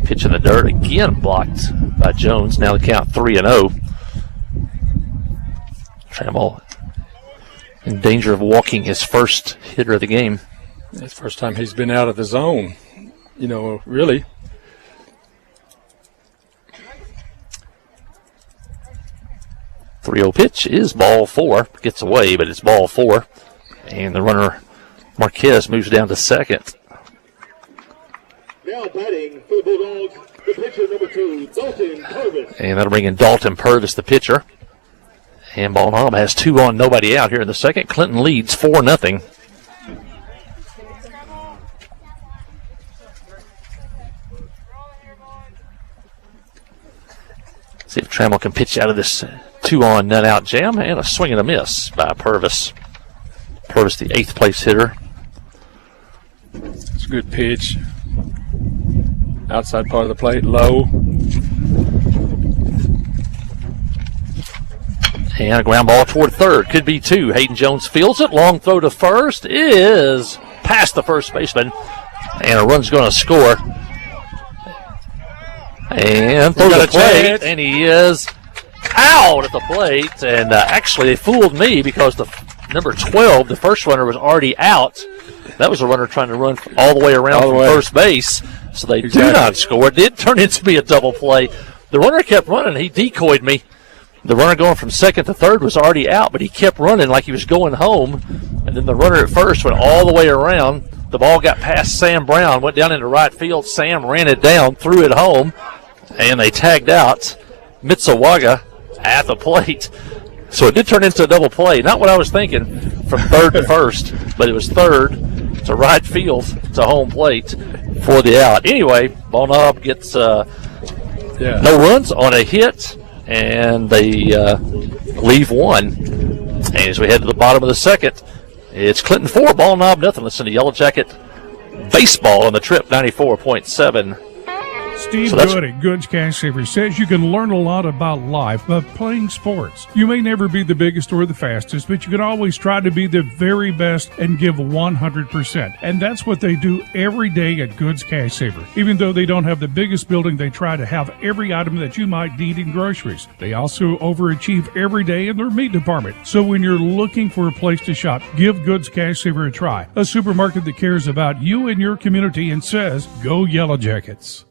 Pitch in the dirt, again blocked by Jones. Now the count 3-0. Trammell in danger of walking his first hitter of the game. It's the first time he's been out of the zone, really. .30 pitch is ball 4. Gets away, but it's ball 4. And the runner, Marquez, moves down to second. Now batting for the Bulldogs, the pitcher number 2, Dalton Purvis. And that'll bring in Dalton Purvis, the pitcher. And Ball Knob has 2 on, nobody out here in the second. Clinton leads 4-0. See if Trammell can pitch out of this 2-on, none-out jam. And a swing and a miss by Purvis. Purvis, the 8th place hitter. It's a good pitch. Outside part of the plate, low. And a ground ball toward third. Could be 2. Hayden Jones fields it. Long throw to first is past the first baseman. And a run's going to score. And throw to the plate. And he is out at the plate. And actually, they fooled me because the number 12, the first runner, was already out. That was a runner trying to run all the way around from first base. So they do not score. It did turn into be a double play. The runner kept running. He decoyed me. The runner going from second to third was already out, but he kept running like he was going home. And then the runner at first went all the way around. The ball got past Sam Brown, went down into right field. Sam ran it down, threw it home, and they tagged out Mitsuwaga at the plate. So it did turn into a double play. Not what I was thinking from third to first, but it was third to right field to home plate for the out. Anyway, Ball Knob gets no runs on a hit. And they leave 1. And as we head to the bottom of the second, it's Clinton 4, Ball Knob nothing. Listen to Yellow Jacket Baseball on the Trip 94.7. Steve Good at Goods Cash Saver says you can learn a lot about life by playing sports. You may never be the biggest or the fastest, but you can always try to be the very best and give 100%. And that's what they do every day at Goods Cash Saver. Even though they don't have the biggest building, they try to have every item that you might need in groceries. They also overachieve every day in their meat department. So when you're looking for a place to shop, give Goods Cash Saver a try. A supermarket that cares about you and your community and says, go Yellow Jackets.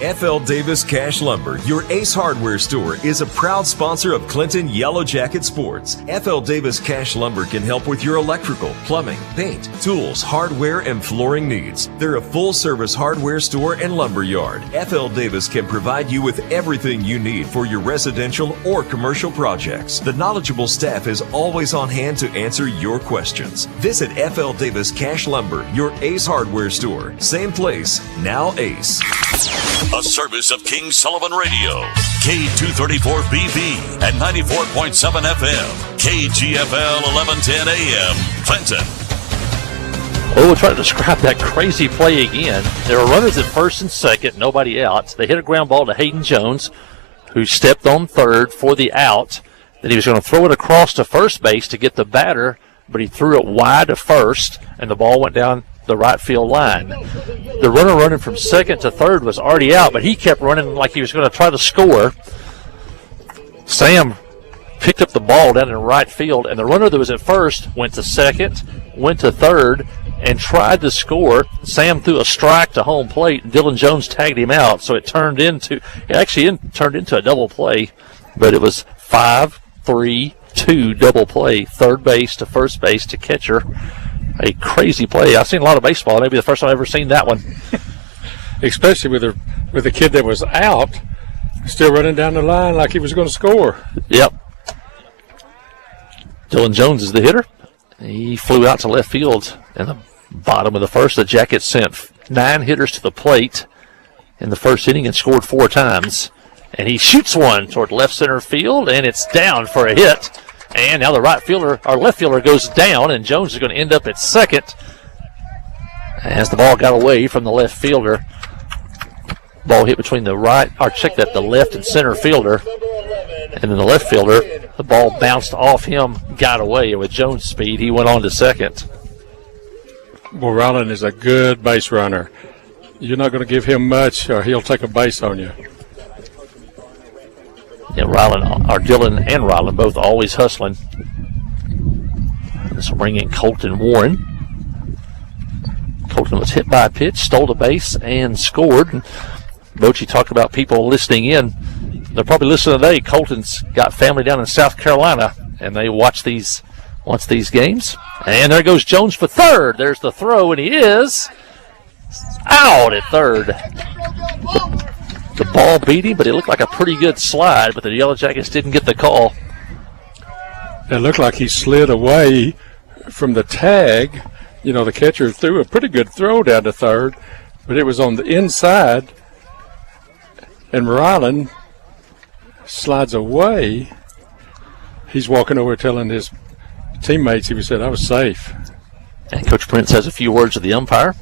F.L. Davis Cash Lumber, your Ace Hardware store, is a proud sponsor of Clinton Yellow Jacket Sports. F.L. Davis Cash Lumber can help with your electrical, plumbing, paint, tools, hardware, and flooring needs. They're a full-service hardware store and lumber yard. F.L. Davis can provide you with everything you need for your residential or commercial projects. The knowledgeable staff is always on hand to answer your questions. Visit F.L. Davis Cash Lumber, your Ace Hardware store. Same place, now Ace. A service of King Sullivan Radio, K234BB and 94.7 FM, KGFL 1110 AM, Clinton. Well, we'll try to describe that crazy play again. There were runners at first and second, nobody out. They hit a ground ball to Hayden Jones, who stepped on third for the out. Then he was going to throw it across to first base to get the batter, but he threw it wide to first, and the ball went down the right field line. The runner running from second to third was already out, but he kept running like he was going to try to score. Sam picked up the ball down in right field, and the runner that was at first went to second, went to third, and tried to score. Sam threw a strike to home plate, and Dylan Jones tagged him out, so it turned into a double play, but it was 5-3 2 double play, third base to first base to catcher. A crazy play. I've seen a lot of baseball. Maybe the first time I've ever seen that one. Especially with the kid that was out, still running down the line like he was going to score. Yep. Dylan Jones is the hitter. He flew out to left field in the bottom of the first. The Jackets sent 9 hitters to the plate in the first inning and scored 4 times. And he shoots one toward left center field, and it's down for a hit. And now the left fielder goes down, and Jones is going to end up at second as the ball got away from the left fielder. Ball hit between the left and center fielder. And then the left fielder, the ball bounced off him, got away. And with Jones' speed, he went on to second. Well, Ryland is a good base runner. You're not going to give him much, or he'll take a base on you. Yeah, Dylan and Ryland both always hustling. This will bring in Colton Warren. Colton was hit by a pitch, stole the base, and scored. Bochy talked about people listening in. They're probably listening today. Colton's got family down in South Carolina, and they watch these games. And there goes Jones for third. There's the throw, and he is out at third. The ball beat him, but it looked like a pretty good slide, but the Yellow Jackets didn't get the call. It looked like he slid away from the tag. You know, the catcher threw a pretty good throw down to third, but it was on the inside, and Ryland slides away. He's walking over telling his teammates, he said, I was safe. And Coach Prince has a few words with the umpire.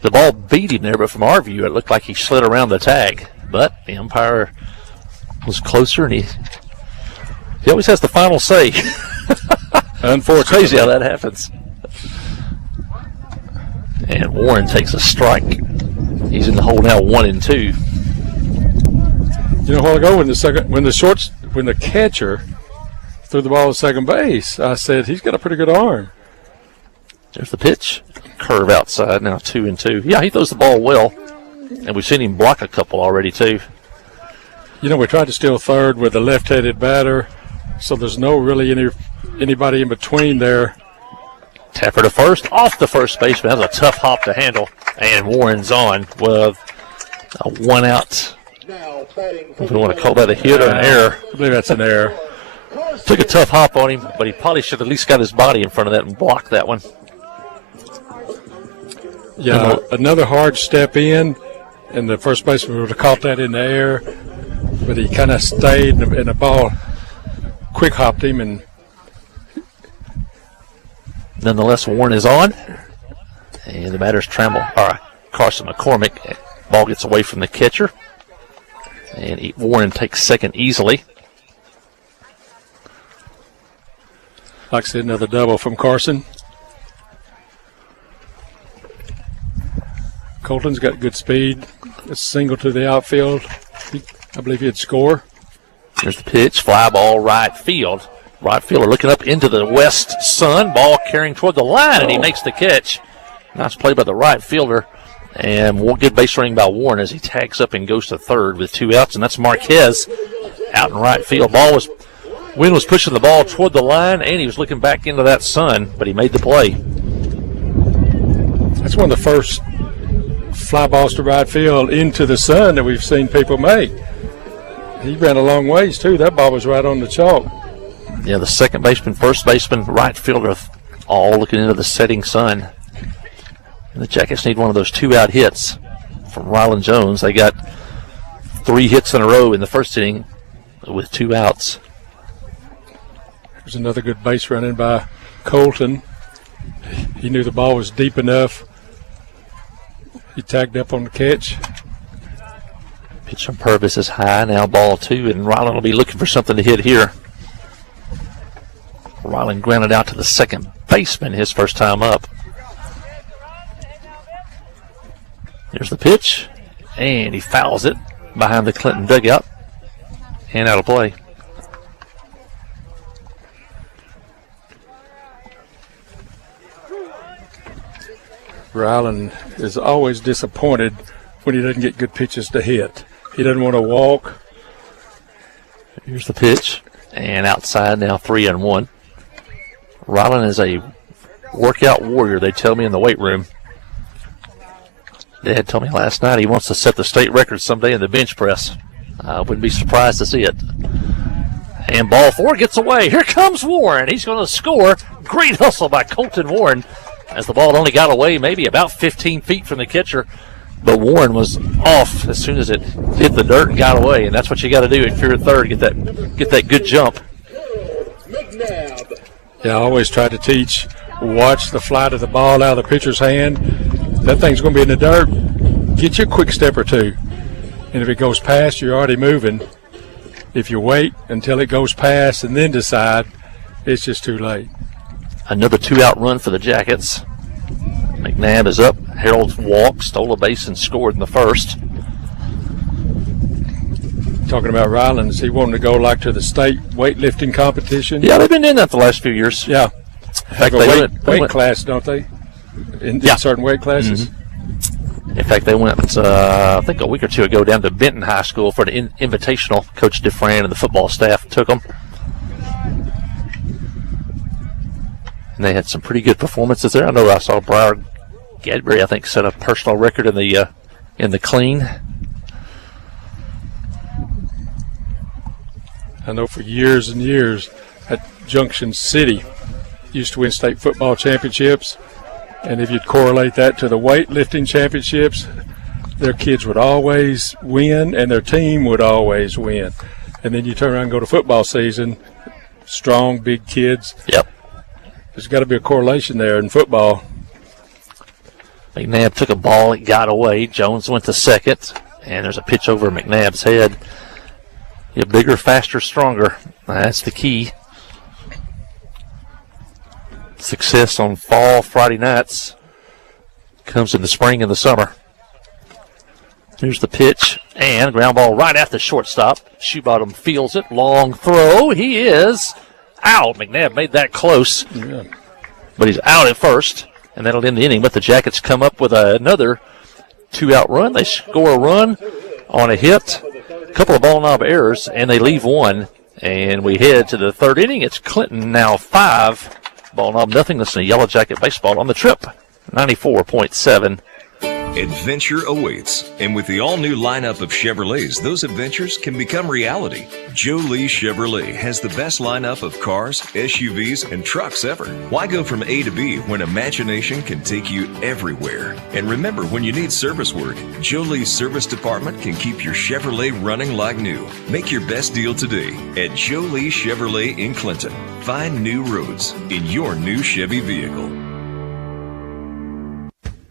The ball beat him there, but from our view, it looked like he slid around the tag. But the umpire was closer, and he always has the final say. Unfortunately. It's crazy how that happens. And Warren takes a strike. He's in the hole now, 1-2. You know, a while ago when the catcher threw the ball to second base, I said he's got a pretty good arm. There's the pitch. Curve outside, now 2-2. Yeah, he throws the ball well, and we've seen him block a couple already too. You know, we tried to steal third with a left-handed batter, so there's no really anybody in between there. Tapper to first, off the first baseman. That's a tough hop to handle, and Warren's on with a 1-out. If we want to call that a hit or an error. I believe that's an error. Took a tough hop on him, but he probably should have at least got his body in front of that and blocked that one. Yeah, another hard step in, and the first baseman would have caught that in the air, but he kind of stayed, and the ball quick hopped him. And nonetheless, Warren is on, and the batter's Carson McCormick. Ball gets away from the catcher, and Warren takes second easily. Like I said, another double from Carson. Colton's got good speed. A single to the outfield. I believe he'd score. There's the pitch. Fly ball right field. Right fielder looking up into the west sun. Ball carrying toward the line, and he makes the catch. Nice play by the right fielder. And good base running by Warren as he tags up and goes to third with 2 outs. And that's Marquez out in right field. Wind was pushing the ball toward the line, and he was looking back into that sun, but he made the play. That's one of the first fly balls to right field into the sun that we've seen people make. He ran a long ways, too. That ball was right on the chalk. Yeah, the second baseman, first baseman, right fielder, all looking into the setting sun. And the Jackets need one of those 2-out hits from Ryland Jones. They got 3 hits in a row in the first inning with 2 outs. There's another good base running by Colton. He knew the ball was deep enough. He tagged up on the catch. Pitch from Purvis is high, now ball 2, and Ryland will be looking for something to hit here. Ryland grounded out to the second baseman his first time up. Here's the pitch, and he fouls it behind the Clinton dugout and out of play. Ryland is always disappointed when he doesn't get good pitches to hit. He doesn't want to walk. Here's the pitch, And outside now 3-1. Ryland is a workout warrior, they tell me in the weight room. Dad told me last night he wants to set the state record someday in the bench press. I wouldn't be surprised to see it. And ball 4 gets away. Here comes Warren. He's going to score. Great hustle by Colton Warren as the ball only got away maybe about 15 feet from the catcher. But Warren was off as soon as it hit the dirt and got away. And that's what you got to do if you're at third, get that good jump. Yeah, I always try to teach, watch the flight of the ball out of the pitcher's hand. That thing's going to be in the dirt. Get you a quick step or two. And if it goes past, you're already moving. If you wait until it goes past and then decide, it's just too late. Another 2-out run for the Jackets. McNabb is up. Harold walked, stole a base, and scored in the first. Talking about Rylands, he wanted to go like to the state weightlifting competition. Yeah, they've been doing that the last few years. Yeah. In fact, weight class, don't they? In certain weight classes. Mm-hmm. In fact, they went, I think a week or two ago, down to Benton High School for an invitational. Coach DeFran and the football staff took them. And they had some pretty good performances there. I know I saw Briar Gadbury, I think, set a personal record in the clean. I know for years and years at Junction City used to win state football championships. And if you'd correlate that to the weightlifting championships, their kids would always win and their team would always win. And then you turn around and go to football season, strong, big kids. Yep. There's got to be a correlation there in football. McNabb took a ball, it got away. Jones went to second, and there's a pitch over McNabb's head. Get bigger, faster, stronger. That's the key. Success on fall Friday nights comes in the spring and the summer. Here's the pitch, and ground ball right at the shortstop. Shoebottom fields it, long throw. He is out. McNabb made that close, but he's out at first, and that'll end the inning. But the Jackets come up with another 2-out run. They score a run on a hit, a couple of ball knob errors, and they leave one. And we head to the third inning. It's Clinton now 5. Ball knob nothing. Listen to Yellow Jacket Baseball on the Trip, 94.7. Adventure awaits, and with the all-new lineup of Chevrolets, those adventures can become reality. Joe Lee Chevrolet has the best lineup of cars, SUVs, and trucks ever. Why go from A to B when imagination can take you everywhere? And remember, when you need service work, Joe Lee's service department can keep your Chevrolet running like new. Make your best deal today at Joe Lee Chevrolet in Clinton. Find new roads in your new Chevy vehicle.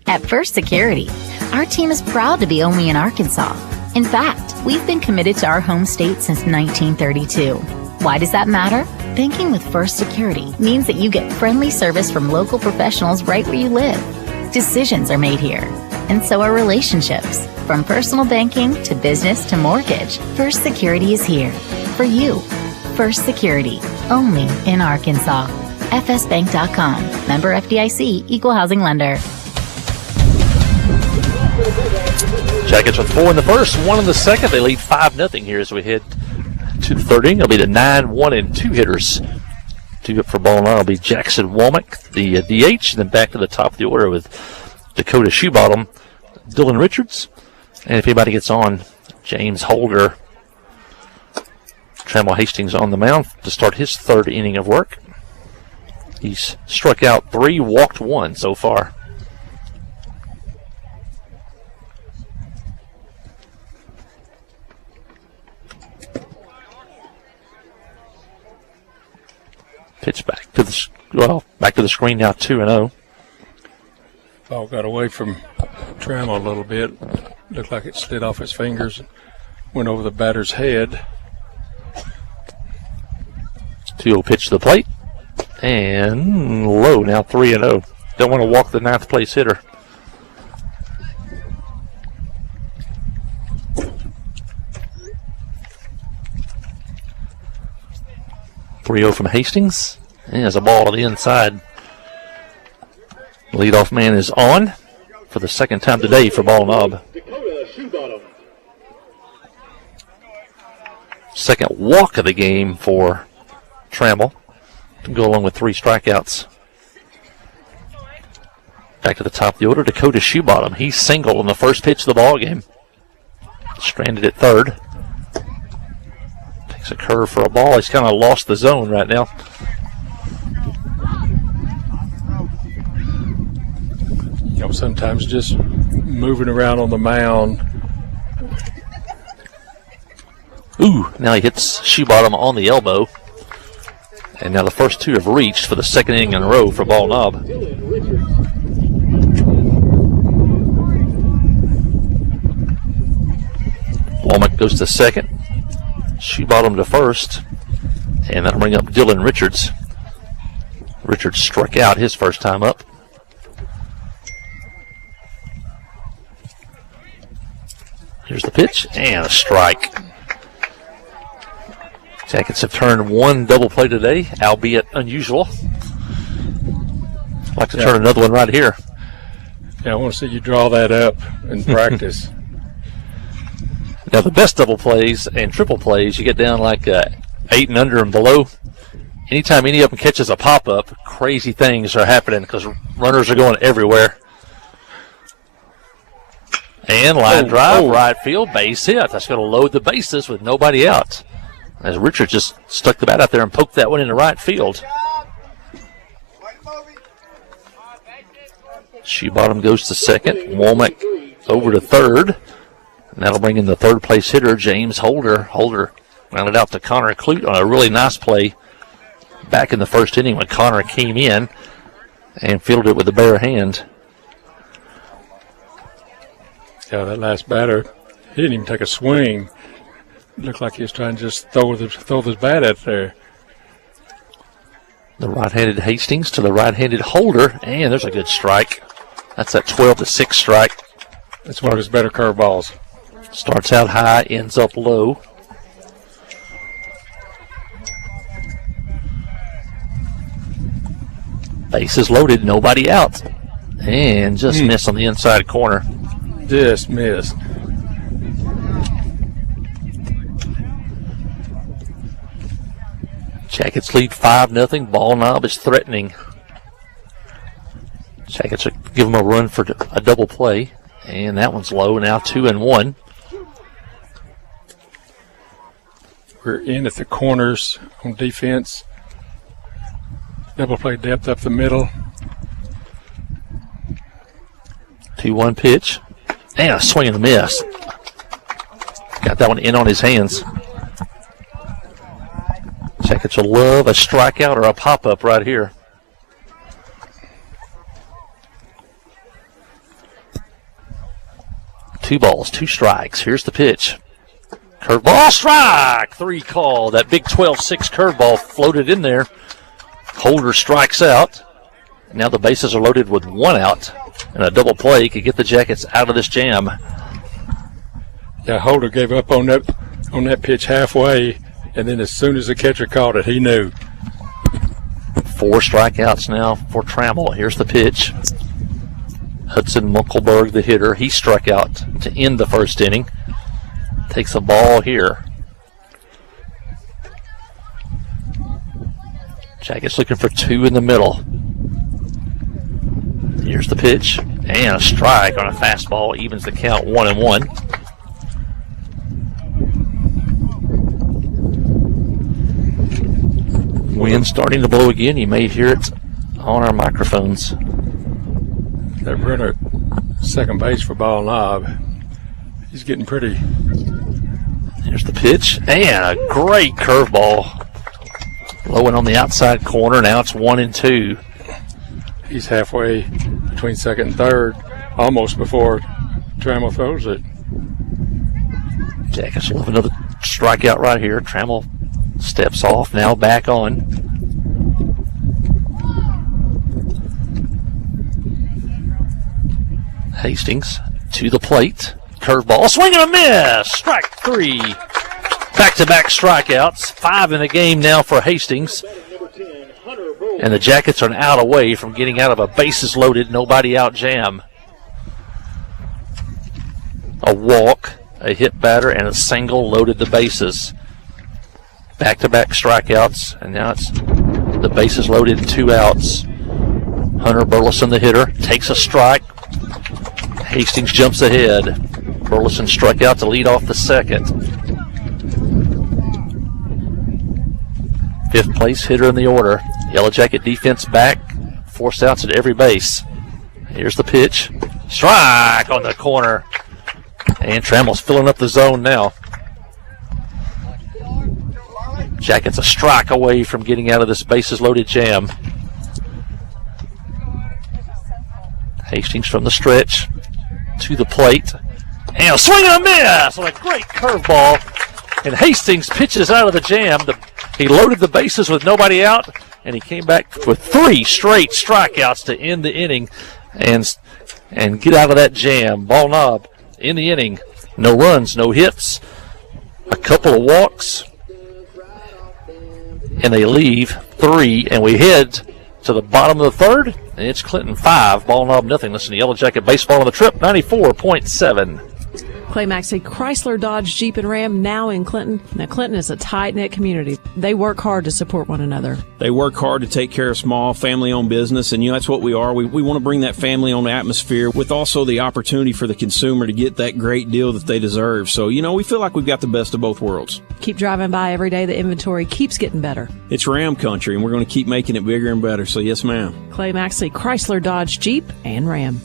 At First Security, our team is proud to be only in Arkansas. In fact, we've been committed to our home state since 1932. Why does that matter? Banking with First Security means that you get friendly service from local professionals right where you live. Decisions are made here, and so are relationships. From personal banking to business to mortgage, First Security is here for you. First Security, only in Arkansas. FSBank.com. Member FDIC, Equal Housing Lender. Jackets with 4 in the first, 1 in the second. They lead 5-0 here as we head to the third inning. It'll be the 9, 1, and 2 hitters. 2 up for ball now will be Jackson Womack, the DH, and then back to the top of the order with Dakota Shoebottom, Dylan Richards, and if anybody gets on, James Holger. Trammell Hastings on the mound to start his third inning of work. He's struck out 3, walked 1 so far. Pitch back to the screen now, 2-0. Ball got away from Trammell a little bit. Looked like it slid off his fingers and went over the batter's head. 2-0 pitch to the plate. And low, now 3-0. Don't want to walk the 9th place hitter. .3-0 from Hastings. And there's a ball to the inside. Leadoff man is on for the second time today for ball knob. Second walk of the game for Trammell to go along with 3 strikeouts. Back to the top of the order, Dakota Shoebottom. He singled on the first pitch of the ball game. Stranded at third. Takes a curve for a ball. He's kind of lost the zone right now. You know, sometimes just moving around on the mound. Ooh, now he hits Shoebottom on the elbow. And now the first 2 have reached for the second inning in a row for Ball Knob. Womack goes to second. Shoebottom to first. And that'll bring up Dylan Richards. Richards struck out his first time up. Here's the pitch and a strike. Jackets have turned 1 double play today, albeit unusual. I'd like to turn another one right here. Yeah, I want to see you draw that up in practice. Now, the best double plays and triple plays, you get down like 8 and under and below. Anytime any of them catches a pop-up, crazy things are happening because runners are going everywhere. And line drive, right field, base hit. That's going to load the bases with nobody out. As Richard just stuck the bat out there and poked that one into right field. Shoebottom goes to second. Womack over to third. And that'll bring in the third place hitter, James Holder. Holder rounded out to Connor Clute on a really nice play back in the first inning when Connor came in and fielded it with a bare hand. Yeah, that last batter, he didn't even take a swing. It looked like he was trying to just throw his bat out there. The right-handed Hastings to the right-handed Holder, and there's a good strike. That's that 12-6 strike. That's one of his better curveballs. Starts out high, ends up low. Bases loaded, nobody out. And just missed on the inside corner. Just missed. Jackets lead 5-0. Ball Knob is threatening. Jackets are give them a run for a double play. And that one's low, now 2-1. We're in at the corners on defense. Double play depth up the middle. 2-1 pitch. And a swing and a miss. Got that one in on his hands. Jackets will love a strikeout or a pop-up right here. Two balls, 2 strikes. Here's the pitch. Curveball, strike! 3 call. That big 12-6 curveball floated in there. Holder strikes out. Now the bases are loaded with 1 out. And a double play could get the Jackets out of this jam. Yeah, Holder gave up on that pitch halfway, and then as soon as the catcher caught it, he knew. 4 strikeouts now for Trammell. Here's the pitch. Hudson Muckelberg, the hitter, he struck out to end the first inning. Takes a ball here. Jackets looking for 2 in the middle. Here's the pitch. And a strike on a fastball. Evens the count 1-1. Wind starting to blow again. You may hear it on our microphones. That runner at second base for Ball Knob, he's getting pretty. Here's the pitch. And a great curveball. Low and on the outside corner. Now it's 1-2. He's halfway between second and third, almost before Trammell throws it. Jackets will have another strikeout right here. Trammell steps off, now back on. Hastings to the plate. Curveball, swing and a miss. Strike 3. Back-to-back strikeouts. 5 in the game now for Hastings. And the Jackets are an out away from getting out of a bases-loaded, nobody-out jam. A walk, a hit batter, and a single loaded the bases. back-to-back strikeouts, and now it's the bases loaded, 2 outs. Hunter Burleson, the hitter, takes a strike. Hastings jumps ahead. Burleson struck out to lead off the second. 5th place hitter in the order. Yellow Jacket defense back. 4 outs at every base. Here's the pitch. Strike on the corner. And Trammell's filling up the zone now. Jackets a strike away from getting out of this bases loaded jam. Hastings from the stretch to the plate. And a swing and a miss on a great curveball. And Hastings pitches out of the jam. He loaded the bases with nobody out, and he came back with 3 straight strikeouts to end the inning and get out of that jam. Ball knob in the inning. No runs, no hits, a couple of walks, and they leave 3, and we head to the bottom of the 3rd, and it's Clinton 5, Ball knob nothing. Listen to Yellow Jacket Baseball on the Trip, 94.7. Clay Maxey, Chrysler, Dodge, Jeep, and Ram now in Clinton. Now, Clinton is a tight-knit community. They work hard to support one another. They work hard to take care of small, family-owned business, and that's what we are. We want to bring that family-owned atmosphere with also the opportunity for the consumer to get that great deal that they deserve. So, we feel like we've got the best of both worlds. Keep driving by every day. The inventory keeps getting better. It's Ram country, and we're going to keep making it bigger and better. So, yes, ma'am. Clay Maxey, Chrysler, Dodge, Jeep, and Ram.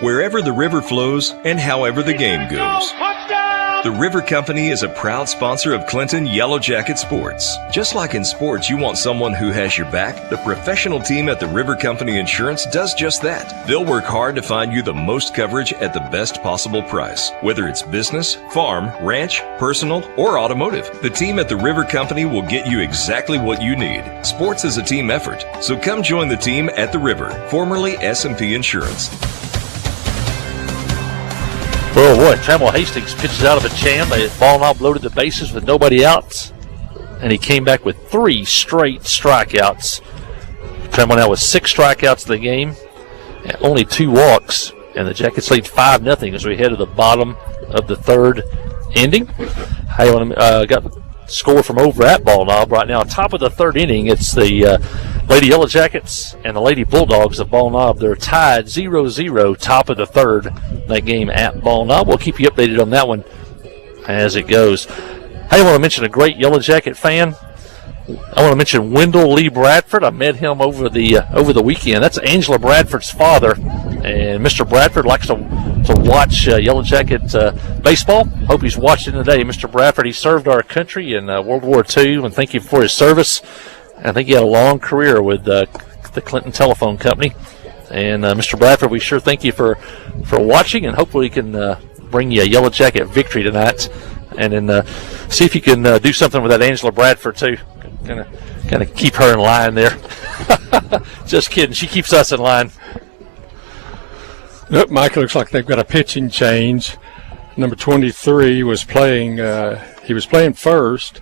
Wherever the river flows and however the game goes. The River Company is a proud sponsor of Clinton Yellow Jacket Sports. Just like in sports, you want someone who has your back. The professional team at the River Company Insurance does just that. They'll work hard to find you the most coverage at the best possible price. Whether it's business, farm, ranch, personal, or automotive, the team at the River Company will get you exactly what you need. Sports is a team effort, so come join the team at the River, formerly S&P Insurance. Oh boy, Trammell Hastings pitches out of a jam. The ball knob loaded the bases with nobody out, and he came back with 3 straight strikeouts. Trammell now with 6 strikeouts in the game, and only 2 walks, and the Jackets lead 5-0 as we head to the bottom of the 3rd inning. I got the score from over at Ball Knob right now. Top of the 3rd inning, it's the Lady Yellow Jackets and the Lady Bulldogs of Ball Knob. They're tied 0-0, top of the 3rd. That game at Ball Knob. We'll keep you updated on that one as it goes. Hey, I want to mention a great Yellow Jacket fan. I want to mention Wendell Lee Bradford. I met him over the weekend. That's Angela Bradford's father, and Mr. Bradford likes to watch Yellow Jacket baseball. Hope he's watching today. Mr. Bradford, he served our country in World War II, and thank you for his service. I think he had a long career with the Clinton Telephone Company. And Mr. Bradford, we sure thank you for watching, and hopefully we can bring you a Yellow Jacket victory tonight. And then see if you can do something with that Angela Bradford too. Kind of keep her in line there. Just kidding. She keeps us in line. Nope, Mike, looks like they've got a pitching change. Number 23 was playing. He was playing first.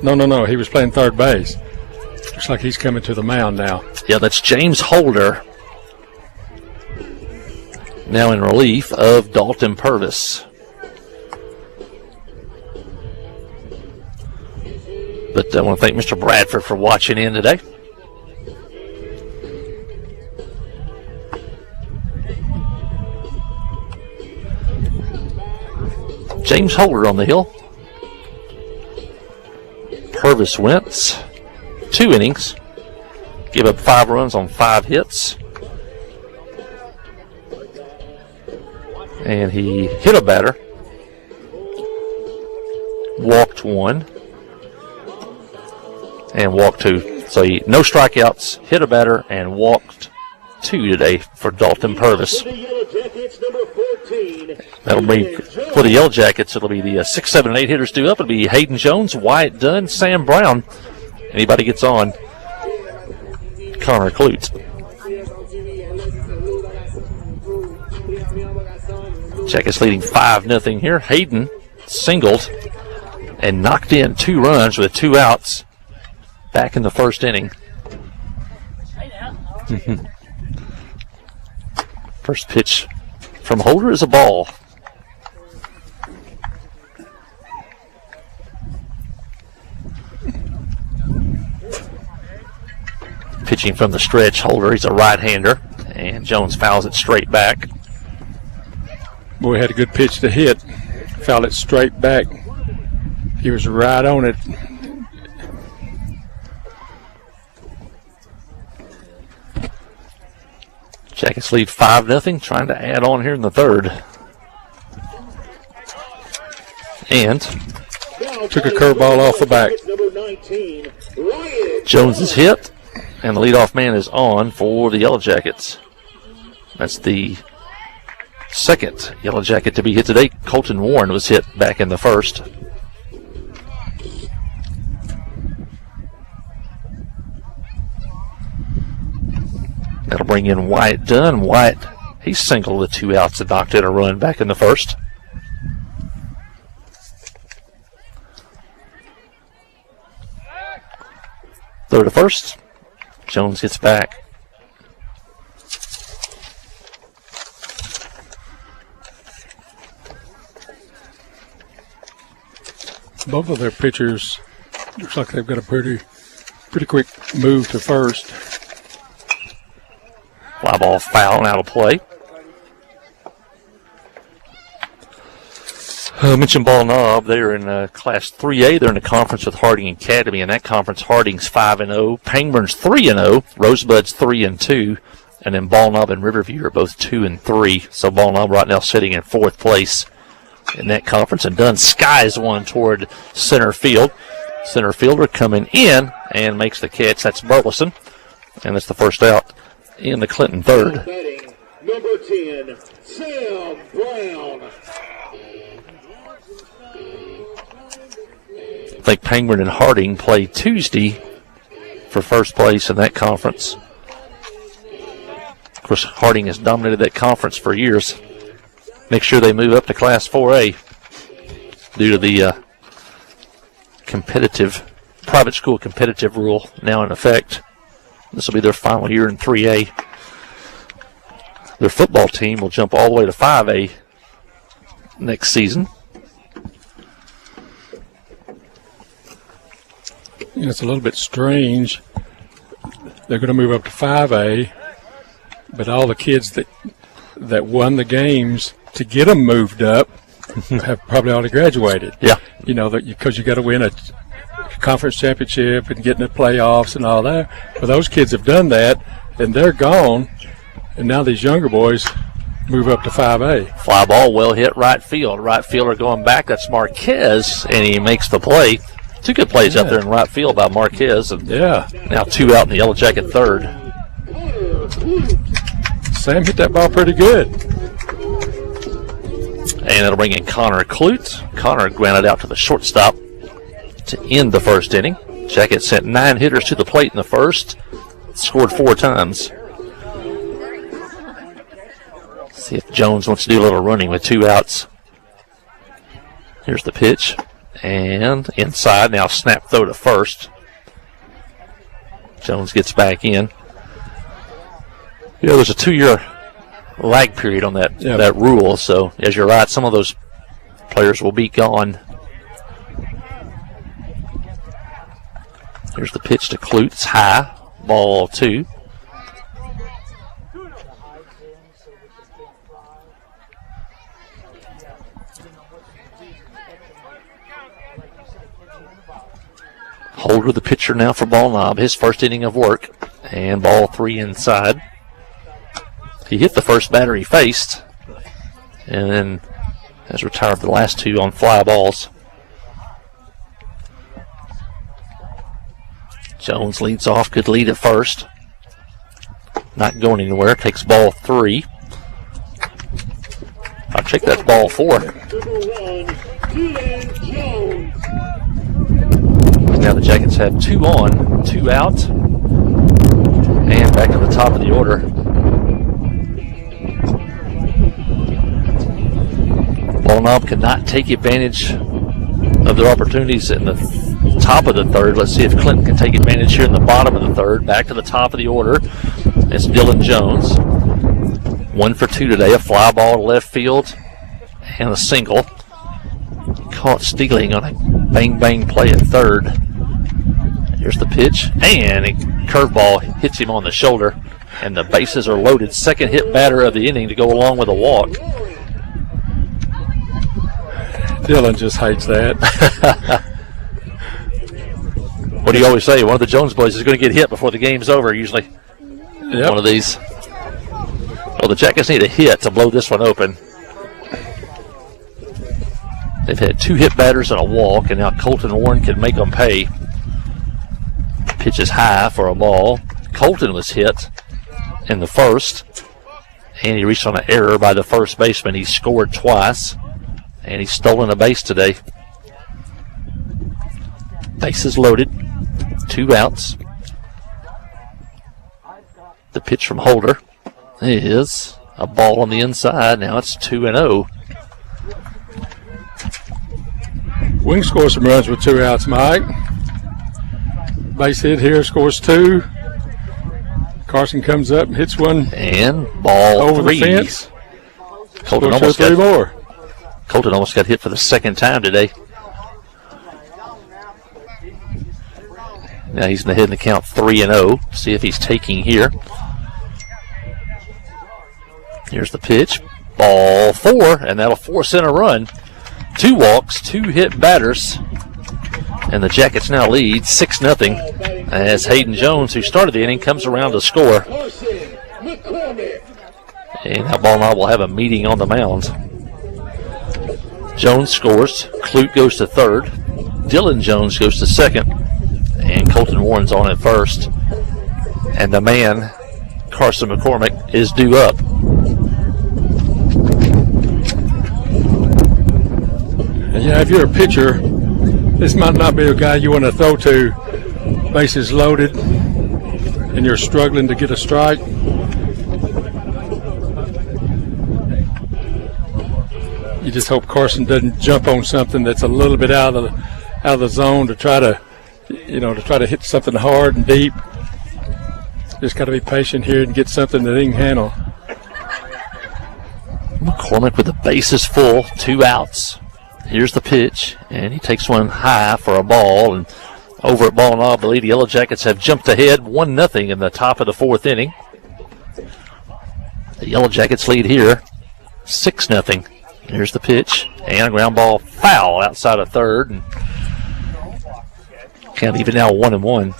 No. He was playing third base. Looks like he's coming to the mound now. Yeah, that's James Holder. Now in relief of Dalton Purvis. But I want to thank Mr. Bradford for watching in today. James Holder on the hill. Purvis went 2 innings. Gave up 5 runs on 5 hits. And he hit a batter. Walked 1. And walked 2. So no strikeouts, hit a batter, and walked 2 today for Dalton Purvis. That'll be for the Yellow Jackets. It'll be the 6, 7, and 8 hitters due up. It'll be Hayden Jones, Wyatt Dunn, Sam Brown. Anybody gets on, Connor Klutz. Jackets leading 5-0 here. Hayden singled and knocked in 2 runs with 2 outs back in the 1st inning. First pitch from Holder is a ball. pitching from the stretch. Holder, he's a right-hander, and Jones fouls it straight back. Boy, had a good pitch to hit. Fouled it straight back. He was right on it. Jackets lead 5-0, trying to add on here in the third. And took a curveball off the back. Jones is hit, and the leadoff man is on for the Yellow Jackets. That's the second Yellow Jacket to be hit today. Colton Warren was hit back in the first. That'll bring in Wyatt Dunn. Wyatt, he singled the 2 outs and knocked in a run back in the first. Third to first. Jones gets back. Both of their pitchers looks like they've got a pretty quick move to first. Fly ball foul and out of play. I mentioned Ball Knob. They're in Class 3A. They're in a conference with Harding Academy. In that conference, Harding's 5-0, Pangburn's 3-0, Rosebud's 3-2, and then Ball Knob and Riverview are both 2-3. So Ball Knob right now sitting in 4th place in that conference, and Dunn skies one toward center field. Center fielder coming in and makes the catch. That's Burleson, and that's the first out in the Clinton third. Number 10, Sam Brown. I think Pangburn and Harding play Tuesday for first place in that conference. Of course, Harding has dominated that conference for years. Make sure they move up to Class 4A due to the private school competitive rule now in effect. This will be their final year in 3A. Their football team will jump all the way to 5A next season. You know, it's a little bit strange. They're going to move up to 5A, but all the kids that won the games to get them moved up have probably already graduated. Yeah. You know, because you got to win a conference championship and get in the playoffs and all that. But those kids have done that, and they're gone, and now these younger boys move up to 5A. Fly ball well hit right field. Right fielder going back. That's Marquez, and he makes the play. 2 good plays out there in right field by Marquez. And now 2 out in the Yellow Jacket third. Sam hit that ball pretty good. And that'll bring in Connor Clute. Connor grounded out to the shortstop to end the first inning. Jacket sent 9 hitters to the plate in the first. Scored 4 times. See if Jones wants to do a little running with 2 outs. Here's the pitch. And inside, now snap throw to first. Jones gets back in. You know, there's a 2-year lag period on that rule, so as you're right, some of those players will be gone. Here's the pitch to Clute. It's high. Ball 2. Holder, the pitcher now for Ball Knob. His first inning of work. And ball 3 inside. He hit the first batter he faced. And then has retired the last 2 on fly balls. Jones leads off. Good lead at first. Not going anywhere. Takes ball 3. I'll check that ball 4. Now the Jackets have 2 on, 2 out, and back to the top of the order. Ball Knob could not take advantage of their opportunities in the top of the third. Let's see if Clinton can take advantage here in the bottom of the third. Back to the top of the order. It's Dylan Jones. 1 for 2 today. A fly ball to left field and a single. Caught stealing on a bang-bang play at third. Here's the pitch, and a curveball hits him on the shoulder, and the bases are loaded. Second hit batter of the inning to go along with a walk. Dylan just hates that. What do you always say? One of the Jones boys is going to get hit before the game's over, usually. Yep. One of these. Well, the Jackets need a hit to blow this one open. They've had 2 hit batters and a walk, and now Colton Warren can make them pay. Pitch is high for a ball. Colton was hit in the first, and he reached on an error by the first baseman. He scored twice, and he's stolen a base today. Bases loaded, 2 outs. The pitch from Holder is a ball on the inside. Now it's 2-0. Wing scores some runs with 2 outs, Mike. Base hit here, scores 2. Carson comes up and hits one. And ball over 3. the fence. Colton almost got hit for the second time today. Now he's ahead in the count 3-0. See if he's taking here. Here's the pitch. Ball 4, and that'll force in a run. 2 walks, 2 hit batters. And the Jackets now lead 6-0 as Hayden Jones, who started the inning, comes around to score. And that ball now will have a meeting on the mound. Jones scores. Clute goes to third. Dylan Jones goes to second. And Colton Warren's on at first. And the man, Carson McCormick, is due up. And yeah, if you're a pitcher, this might not be a guy you want to throw to. Bases loaded, and you're struggling to get a strike. You just hope Carson doesn't jump on something that's a little bit out of the zone to try to hit something hard and deep. Just got to be patient here and get something that he can handle. McCormick with the bases full, 2 outs. Here's the pitch, and he takes one high for a ball. And over at Ball Knob, I believe the Yellow Jackets have jumped ahead 1-0 in the top of the 4th inning. The Yellow Jackets lead here 6-0. Here's the pitch, and a ground ball foul outside of third. And count even now 1-1.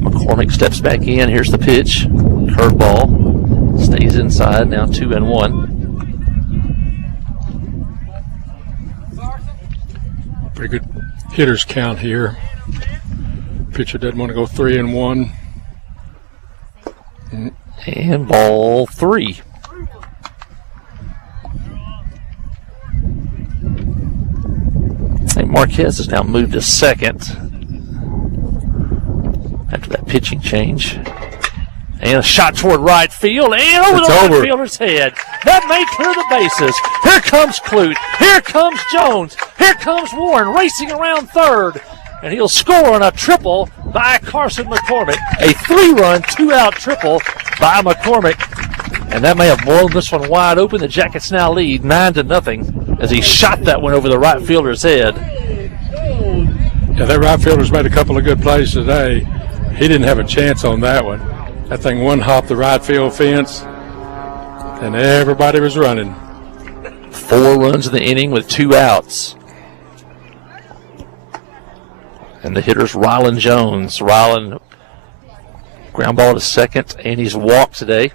McCormick steps back in. Here's the pitch. Curveball. Stays inside. Now 2-1. Pretty good hitters count here. Pitcher doesn't want to go 3-1. And ball 3. I think Marquez has now moved to second after that pitching change. And a shot toward right field and over the right fielder's head. That may clear the bases. Here comes Clute. Here comes Jones. Here comes Warren racing around third. And he'll score on a triple by Carson McCormick. A 3-run, 2-out triple by McCormick. And that may have blown this one wide open. The Jackets now lead 9-0 as he shot that one over the right fielder's head. Yeah, that right fielder's made a couple of good plays today. He didn't have a chance on that one. That thing one-hopped the right field fence, and everybody was running. 4 runs in the inning with 2 outs. And the hitter's Rylan Jones. Rylan, ground ball to second, and he's walked today.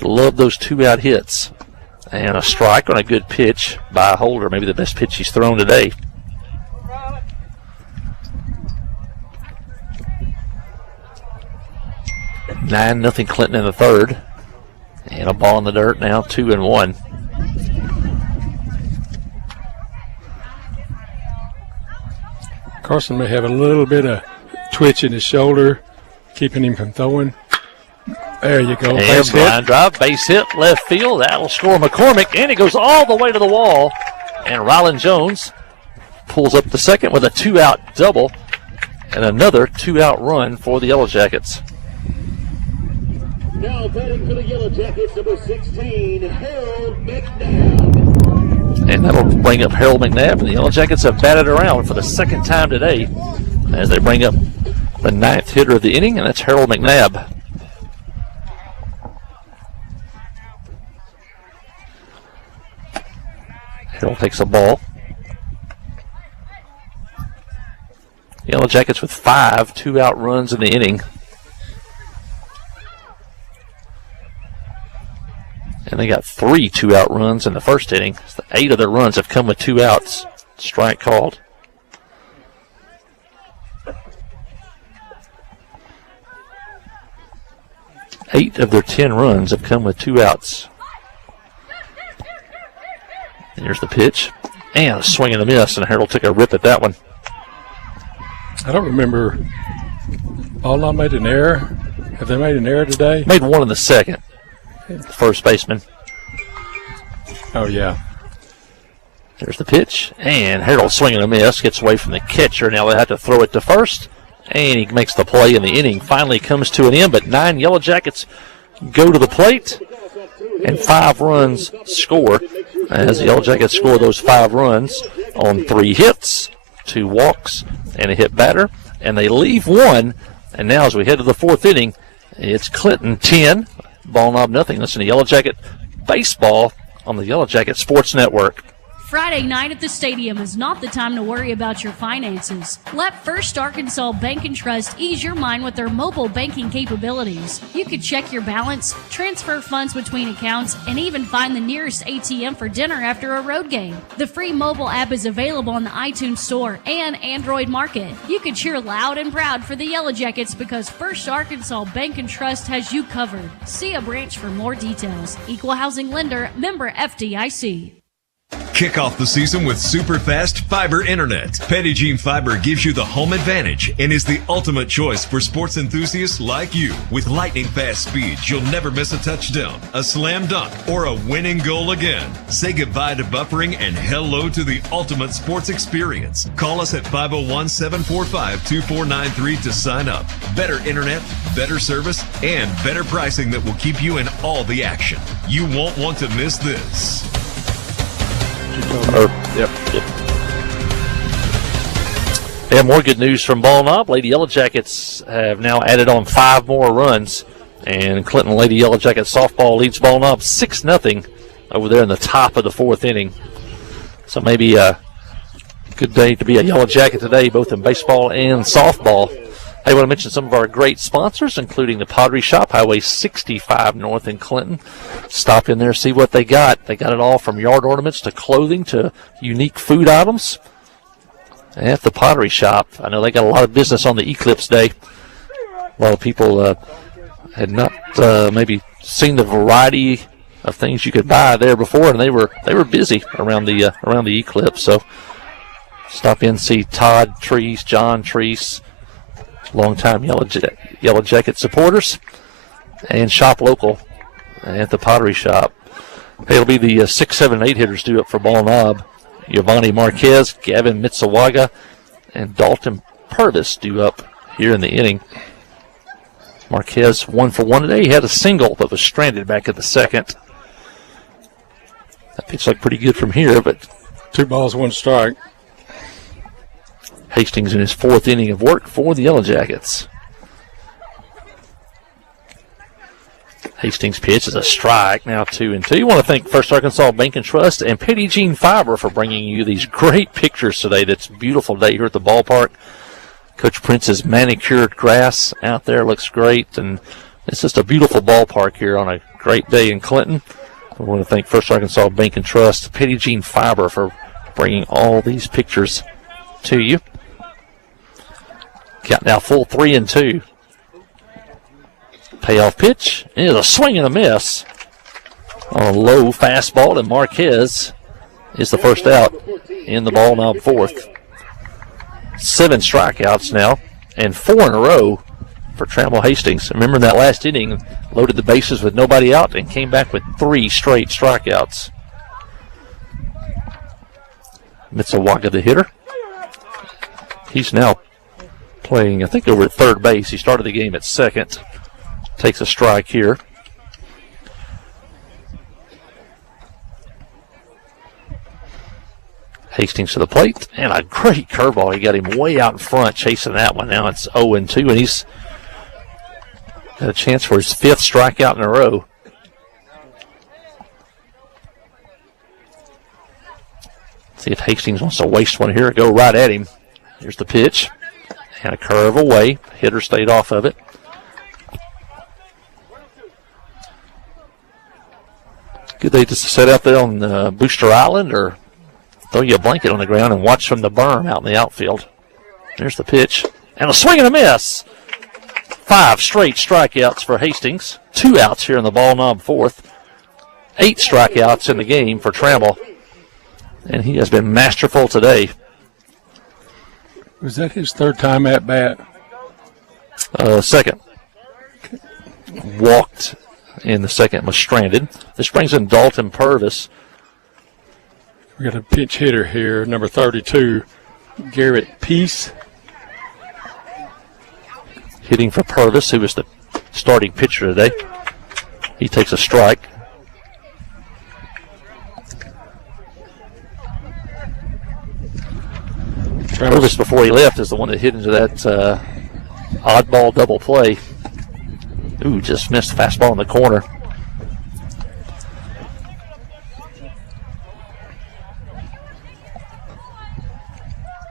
You love those 2-out hits. And a strike on a good pitch by Holder, maybe the best pitch he's thrown today. Nothing Clinton in the third. And a ball in the dirt now, 2-1. Carson may have a little bit of twitch in his shoulder, keeping him from throwing. There you go. And blind drive, base hit, left field. That'll score McCormick, and it goes all the way to the wall. And Rylan Jones pulls up the second with a 2-out double and another 2-out run for the Yellow Jackets. Now batting for the Yellow Jackets, number 16, Harold McNabb. And that'll bring up Harold McNabb, and the Yellow Jackets have batted around for the second time today as they bring up the 9th hitter of the inning, and that's Harold McNabb. Harold takes a ball. Yellow Jackets with 5 2-out runs in the inning. And they got 3 2-out runs in the first inning. 8 of their runs have come with 2 outs. Strike called. Eight of their 10 runs have come with 2 outs. And here's the pitch. And a swing and a miss, and Harold took a rip at that one. I don't remember. Ballnall made an error. Have they made an error today? Made one in the second. The first baseman. Oh, yeah. There's the pitch. And Harold swinging a miss. Gets away from the catcher. Now they have to throw it to first. And he makes the play, and the inning finally comes to an end. But 9 Yellow Jackets go to the plate. And 5 runs score as the Yellow Jackets score those 5 runs on 3 hits, 2 walks, and a hit batter. And they leave 1. And now as we head to the 4th inning, it's Clinton 10, Ballnall nothing. Listen to Yellow Jacket Baseball on the Yellow Jacket Sports Network. Friday night at the stadium is not the time to worry about your finances. Let First Arkansas Bank and Trust ease your mind with their mobile banking capabilities. You can check your balance, transfer funds between accounts, and even find the nearest ATM for dinner after a road game. The free mobile app is available on the iTunes Store and Android Market. You can cheer loud and proud for the Yellow Jackets because First Arkansas Bank and Trust has you covered. See a branch for more details. Equal Housing Lender, member FDIC. Kick off the season with super fast fiber internet. Petit Jean Fiber gives you the home advantage and is the ultimate choice for sports enthusiasts like you. With lightning fast speeds, you'll never miss a touchdown, a slam dunk, or a winning goal again. Say goodbye to buffering and hello to the ultimate sports experience. Call us at 501-745-2493 to sign up. Better internet, better service, and better pricing that will keep you in all the action. You won't want to miss this. Yep. They have more good news from Ballnall. Lady Yellow Jackets have now added on 5 more runs, and Clinton Lady Yellow Jackets softball leads Ballnall 6-0 over there in the top of the 4th inning. So maybe a good day to be a Yellow Jacket today, both in baseball and softball. I want to mention some of our great sponsors, including the Pottery Shop, Highway 65 North in Clinton. Stop in there, see what they got. They got it all from yard ornaments to clothing to unique food items. At the Pottery Shop, I know they got a lot of business on the Eclipse Day. A lot of people had not maybe seen the variety of things you could buy there before, and they were busy around the Eclipse. So stop in, see Todd Treese, John Treese, longtime Yellow Jacket supporters, and shop local at the Pottery Shop. It'll be the 6, 7, 8 hitters due up for Ballnall. Giovanni Marquez, Gavin Mitsuwaga, and Dalton Purvis due up here in the inning. Marquez 1 for 1 today. He had a single but was stranded back at the second. That pitch looked pretty good from here, but 2 balls, 1 strike. Hastings in his 4th inning of work for the Yellow Jackets. Hastings' pitch is a strike, now 2-2. You want to thank First Arkansas Bank and Trust and Petit Jean Fiber for bringing you these great pictures today. That's a beautiful day here at the ballpark. Coach Prince's manicured grass out there looks great, and it's just a beautiful ballpark here on a great day in Clinton. I want to thank First Arkansas Bank and Trust, Petit Jean Fiber for bringing all these pictures to you. Count now full 3-2. Payoff pitch is a swing and a miss on a low fastball, and Marquez is the first out in the Ballnall 4th. 7 strikeouts now, and 4 in a row for Trammell Hastings. Remember in that last inning, loaded the bases with nobody out and came back with 3 straight strikeouts. Mitsuwaga the hitter. He's now playing, I think, over at third base. He started the game at second. Takes a strike here. Hastings to the plate, and a great curveball. He got him way out in front, chasing that one. Now it's 0-2, and he's got a chance for his 5th strikeout in a row. See if Hastings wants to waste one here. Go right at him. Here's the pitch, and a curve away. Hitter stayed off of it. Good day just to sit out there on Booster Island or throw you a blanket on the ground and watch from the berm out in the outfield. There's the pitch. And a swing and a miss. 5 straight strikeouts for Hastings. 2 outs here in the ball knob 4th. 8 strikeouts in the game for Trammell. And he has been masterful today. Was that his 3rd time at bat? Second. Walked in the second, was stranded. This brings in Dalton Purvis. We got a pinch hitter here, number 32, Garrett Peace. Hitting for Purvis, who was the starting pitcher today. He takes a strike. Purvis, before he left, is the one that hit into that oddball double play. Ooh, just missed the fastball in the corner.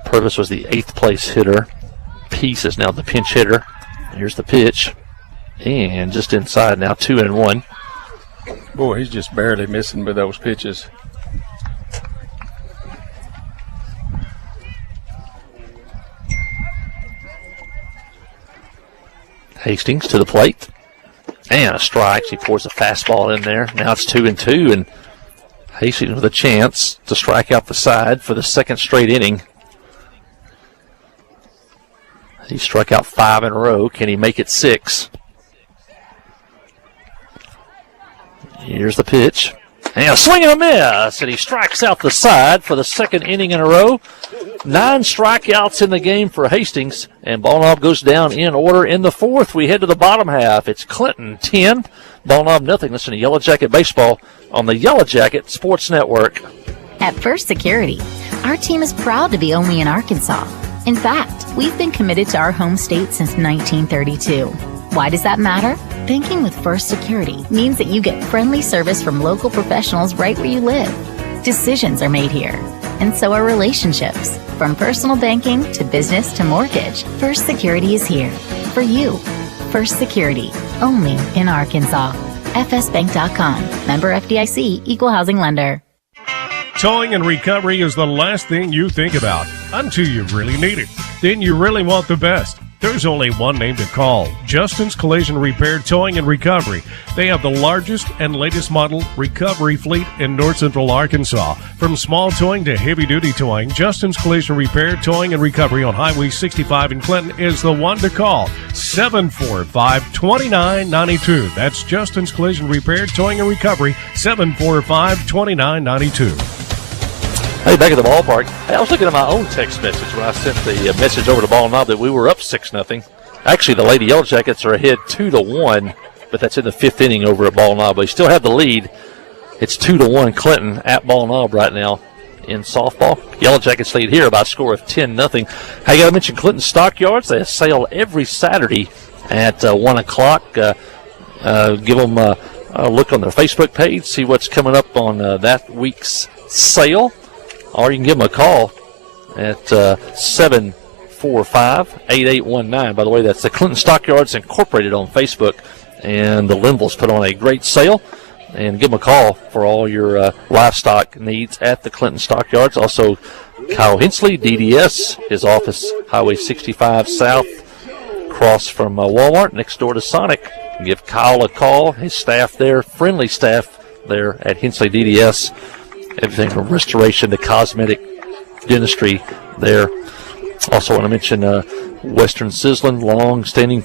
Purvis was the 8th place hitter. Peace is now the pinch hitter. Here's the pitch. And just inside now, 2-1. Boy, he's just barely missing with those pitches. Hastings to the plate. And a strike. He pours a fastball in there. Now it's 2-2, and Hastings with a chance to strike out the side for the 2nd straight inning. He struck out 5 in a row. Can he make it 6? Here's the pitch. And a swing and a miss. And he strikes out the side for the 2nd inning in a row. 9 strikeouts in the game for Hastings. And ball knob goes down in order in the 4th. We head to the bottom half. It's Clinton 10. Ball knob nothing. Listen to Yellow Jacket Baseball on the Yellow Jacket Sports Network. At First Security, our team is proud to be only in Arkansas. In fact, we've been committed to our home state since 1932. Why does that matter? Banking with First Security means that you get friendly service from local professionals right where you live. Decisions are made here, and so are relationships. From personal banking to business to mortgage, First Security is here for you. First Security, only in Arkansas. FSBank.com. Member FDIC, Equal Housing Lender. Towing and recovery is the last thing you think about until you really need it. Then you really want the best. There's only one name to call, Justin's Collision Repair Towing and Recovery. They have the largest and latest model recovery fleet in North Central Arkansas. From small towing to heavy-duty towing, Justin's Collision Repair Towing and Recovery on Highway 65 in Clinton is the one to call, 745-2992. That's Justin's Collision Repair Towing and Recovery, 745-2992. Hey, back at the ballpark. Hey, I was looking at my own text message when I sent the message over to Ball Knob that we were up 6-0. Actually, the Lady Yellow Jackets are ahead 2-1, but that's in the 5th inning over at Ball Knob. They still have the lead. It's 2-1 Clinton at Ball Knob right now in softball. Yellow Jackets lead here by a score of 10-0. I got to mention Clinton Stockyards. They have sale every Saturday at 1 o'clock. Give them a look on their Facebook page, see what's coming up on that week's sale. Or you can give them a call at 745-8819. By the way, that's the Clinton Stockyards Incorporated on Facebook. And the Linvilles put on a great sale. And give them a call for all your livestock needs at the Clinton Stockyards. Also, Kyle Hensley, DDS, his office, Highway 65 South, across from Walmart, next door to Sonic. Give Kyle a call. His staff there, friendly staff there at Hensley DDS. Everything from restoration to cosmetic dentistry there. Also want to mention Western Sizzlin', long-standing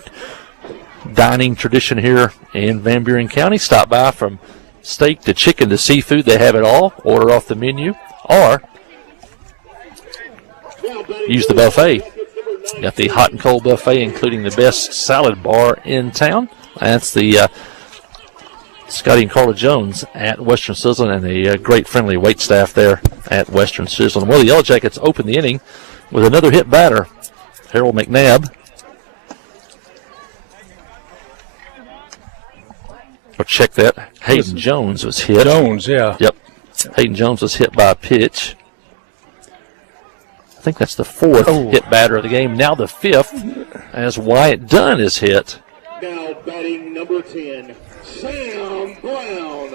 dining tradition here in Van Buren County. Stop by from steak to chicken to seafood. They have it all. Order off the menu or use the buffet Got the hot and cold buffet, including the best salad bar in town. That's the Scotty and Carla Jones at Western Sizzlin, and the great friendly wait staff there at Western Sizzlin. Well, the Yellow Jackets open the inning with another hit batter, Harold McNabb. Or check that. Hayden Jones was hit. Jones, yeah. Yep. Hayden Jones was hit by a pitch. I think that's the fourth hit batter of the game. Now the fifth, as Wyatt Dunn is hit. Now batting number 10, Sam Brown.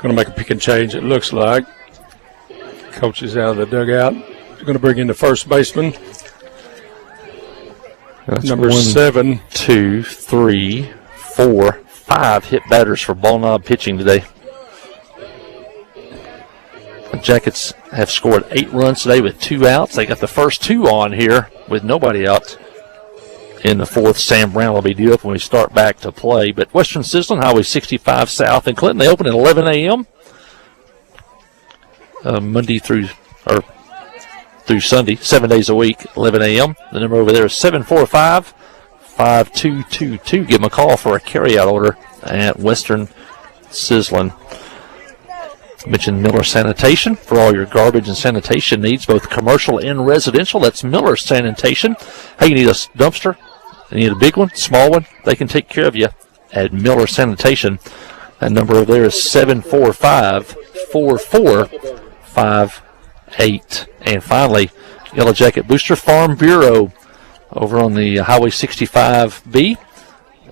Going to make a pick and change, it looks like. Coach is out of the dugout. He's going to bring in the first baseman. That's number 7. 2, 3, 4, 5 hit batters for Ball Knob pitching today. The Jackets have scored 8 runs today with 2 outs. They got the first 2 on here with nobody out. In the fourth, Sam Brown will be due up when we start back to play. But Western Sizzlin, Highway 65 South in Clinton, they open at 11 a.m. Monday through Sunday, 7 days a week, 11 a.m. The number over there is 745-5222. Give them a call for a carryout order at Western Sizzlin. Mentioned Miller Sanitation for all your garbage and sanitation needs, both commercial and residential. That's Miller Sanitation. Hey, you need a dumpster? You need a big one, small one? They can take care of you at Miller Sanitation. That number over there is 745-4458. And finally, Yellow Jacket Booster Farm Bureau over on the Highway 65B.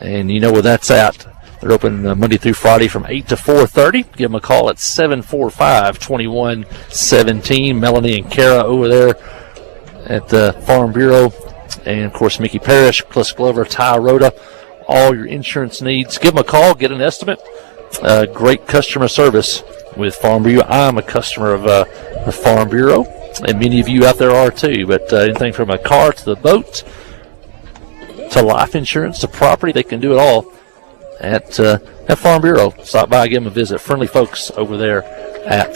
And you know where that's at. They're open Monday through Friday from 8 to 4:30. Give them a call at 745-2117. Melanie and Kara over there at the Farm Bureau. And, of course, Mickey Parrish, plus Glover, Ty Rhoda. All your insurance needs. Give them a call. Get an estimate. Great customer service with Farm Bureau. I'm a customer of the Farm Bureau, and many of you out there are too. But anything from a car to the boat to life insurance to property, they can do it all at Farm Bureau. Stop by, give them a visit. Friendly folks over there at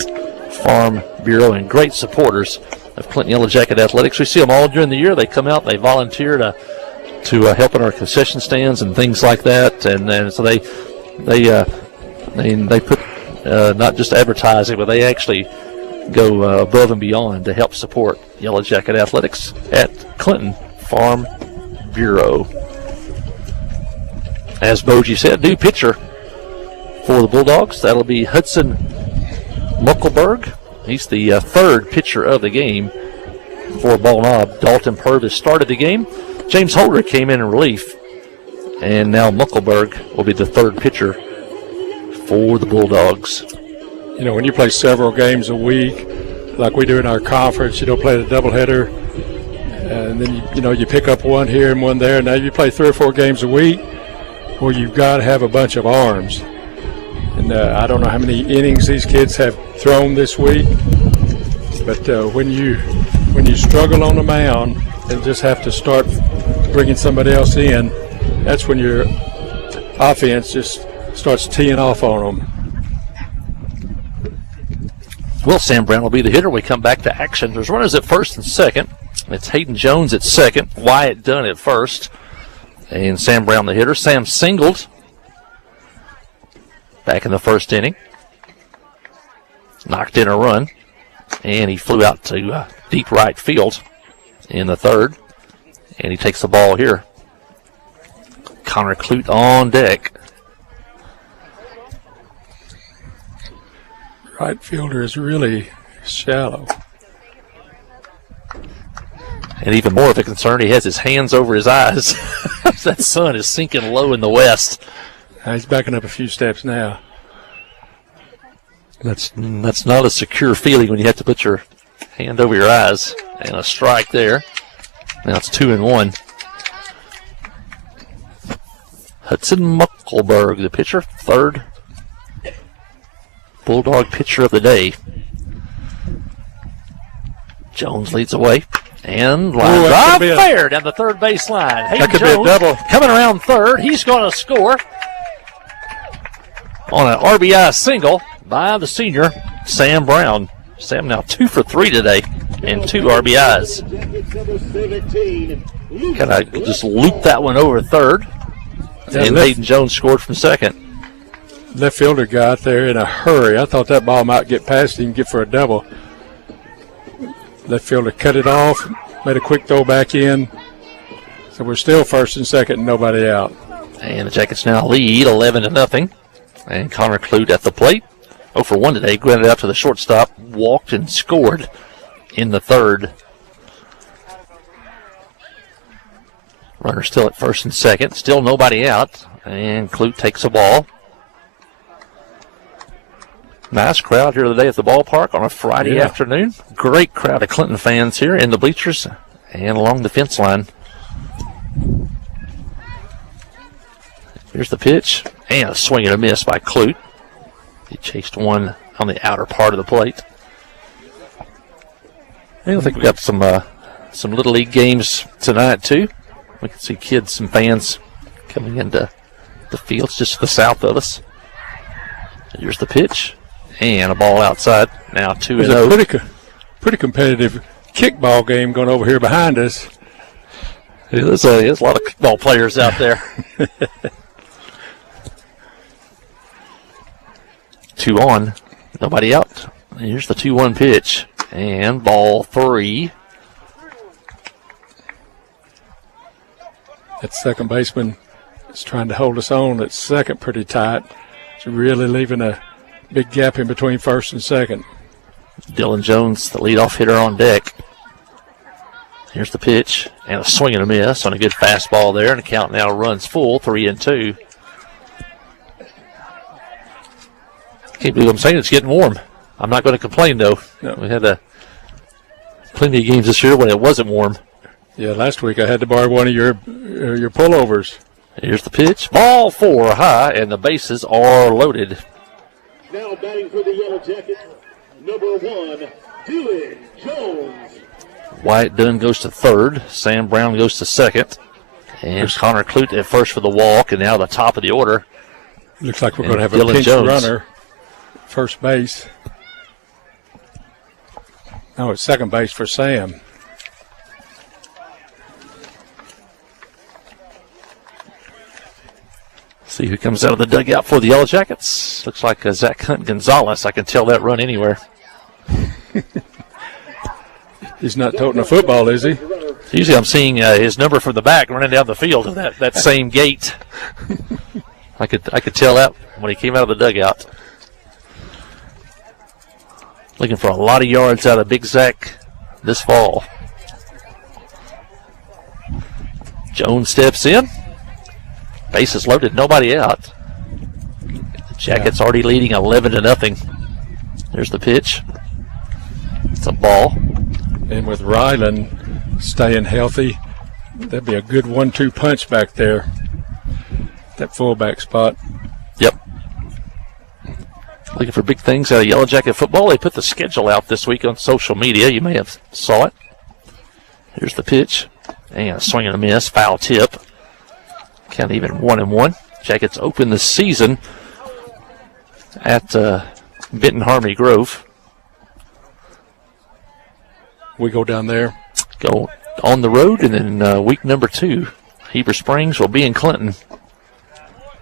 Farm Bureau and great supporters of Clinton Yellow Jacket Athletics. We see them all during the year. They come out, they volunteer to help in our concession stands and things like that. And so they put not just advertising, but they actually go above and beyond to help support Yellow Jacket Athletics at Clinton Farm Bureau. As Bogie said, new pitcher for the Bulldogs. That'll be Hudson Muckelberg. He's the third pitcher of the game for Ball Knob. Dalton Purvis started the game. James Holder came in relief. And now Muckelberg will be the third pitcher for the Bulldogs. You know, when you play several games a week, like we do in our conference, you don't play the doubleheader, and then you pick up one here and one there. Now you play 3 or 4 games a week. Well, you've got to have a bunch of arms. And I don't know how many innings these kids have thrown this week, but when you struggle on the mound and just have to start bringing somebody else in, that's when your offense just starts teeing off on them. Well, Sam Brown will be the hitter. We come back to action. There's runners at first and second. It's Hayden Jones at second, Wyatt Dunn at first, and Sam Brown the hitter. Sam singled back in the first inning, knocked in a run, and he flew out to deep right field in the third, and he takes the ball here. Connor Clute on deck. Right fielder is really shallow. And even more of a concern, he has his hands over his eyes. That sun is sinking low in the west. He's backing up a few steps now. That's not a secure feeling when you have to put your hand over your eyes. And a strike there. Now it's 2-1. Hudson Muckelberg, the pitcher, third Bulldog pitcher of the day. Jones leads away. And line drive fair down the third base line. Hayden that could Jones be a double. Coming around third. He's going to score on an RBI single by the senior, Sam Brown. Sam now 2 for 3 today. and 2 RBIs. Kind of just looped that one over third. And Hayden Jones scored from second. Left fielder got there in a hurry. I thought that ball might get past him, get for a double. Left fielder cut it off, made a quick throw back in. So we're still first and second, nobody out. And the Jackets now lead 11-0. And Connor Clute at the plate. 0 for 1 today. Grounded out to the shortstop, walked and scored in the third. Runner still at first and second. Still nobody out. And Clute takes a ball. Nice crowd here today at the ballpark on a Friday afternoon. Great crowd of Clinton fans here in the bleachers and along the fence line. Here's the pitch. And a swing and a miss by Clute. He chased one on the outer part of the plate. I think we got some Little League games tonight, too. We can see kids and fans coming into the fields just to the south of us. Here's the pitch. And a ball outside. Now 2-0. It's a pretty competitive kickball game going over here behind us. There's a lot of kickball players out there. 2 on. Nobody out. Here's the 2-1 pitch. And ball 3. That second baseman is trying to hold us on at second pretty tight. It's really leaving a big gap in between first and second. Dylan Jones, the leadoff hitter on deck. Here's the pitch. And a swing and a miss on a good fastball there. And the count now runs full, 3-2. Can't believe I'm saying it's getting warm. I'm not going to complain, though. No. We had plenty of games this year when it wasn't warm. Yeah, last week I had to borrow one of your pullovers. Here's the pitch. Ball 4 high, and the bases are loaded. Now batting for the Yellow Jackets, number 1, Dylan Jones. Wyatt Dunn goes to third. Sam Brown goes to second. And Connor Clute at first for the walk, and now the top of the order. Looks like we're going to have a pinch runner. First base. No, it's second base for Sam. See who comes out of the dugout for the Yellow Jackets. Looks like Zach Hunt Gonzalez. I can tell that run anywhere. He's not toting a football, is he? Usually I'm seeing his number from the back running down the field of that same gate. I could tell that when he came out of the dugout. Looking for a lot of yards out of Big Zach this fall. Jones steps in. Bases loaded, nobody out. The Jackets already leading 11-0. There's the pitch. It's a ball. And with Ryland staying healthy, that'd be a good 1-2 punch back there. That fullback spot. Yep. Looking for big things out of Yellow Jacket football. They put the schedule out this week on social media. You may have saw it. Here's the pitch. And a swing and a miss. Foul tip. Count even 1-1. Jackets open the season at Benton Harmony Grove. We go down there. Go on the road, and then week number 2, Heber Springs will be in Clinton.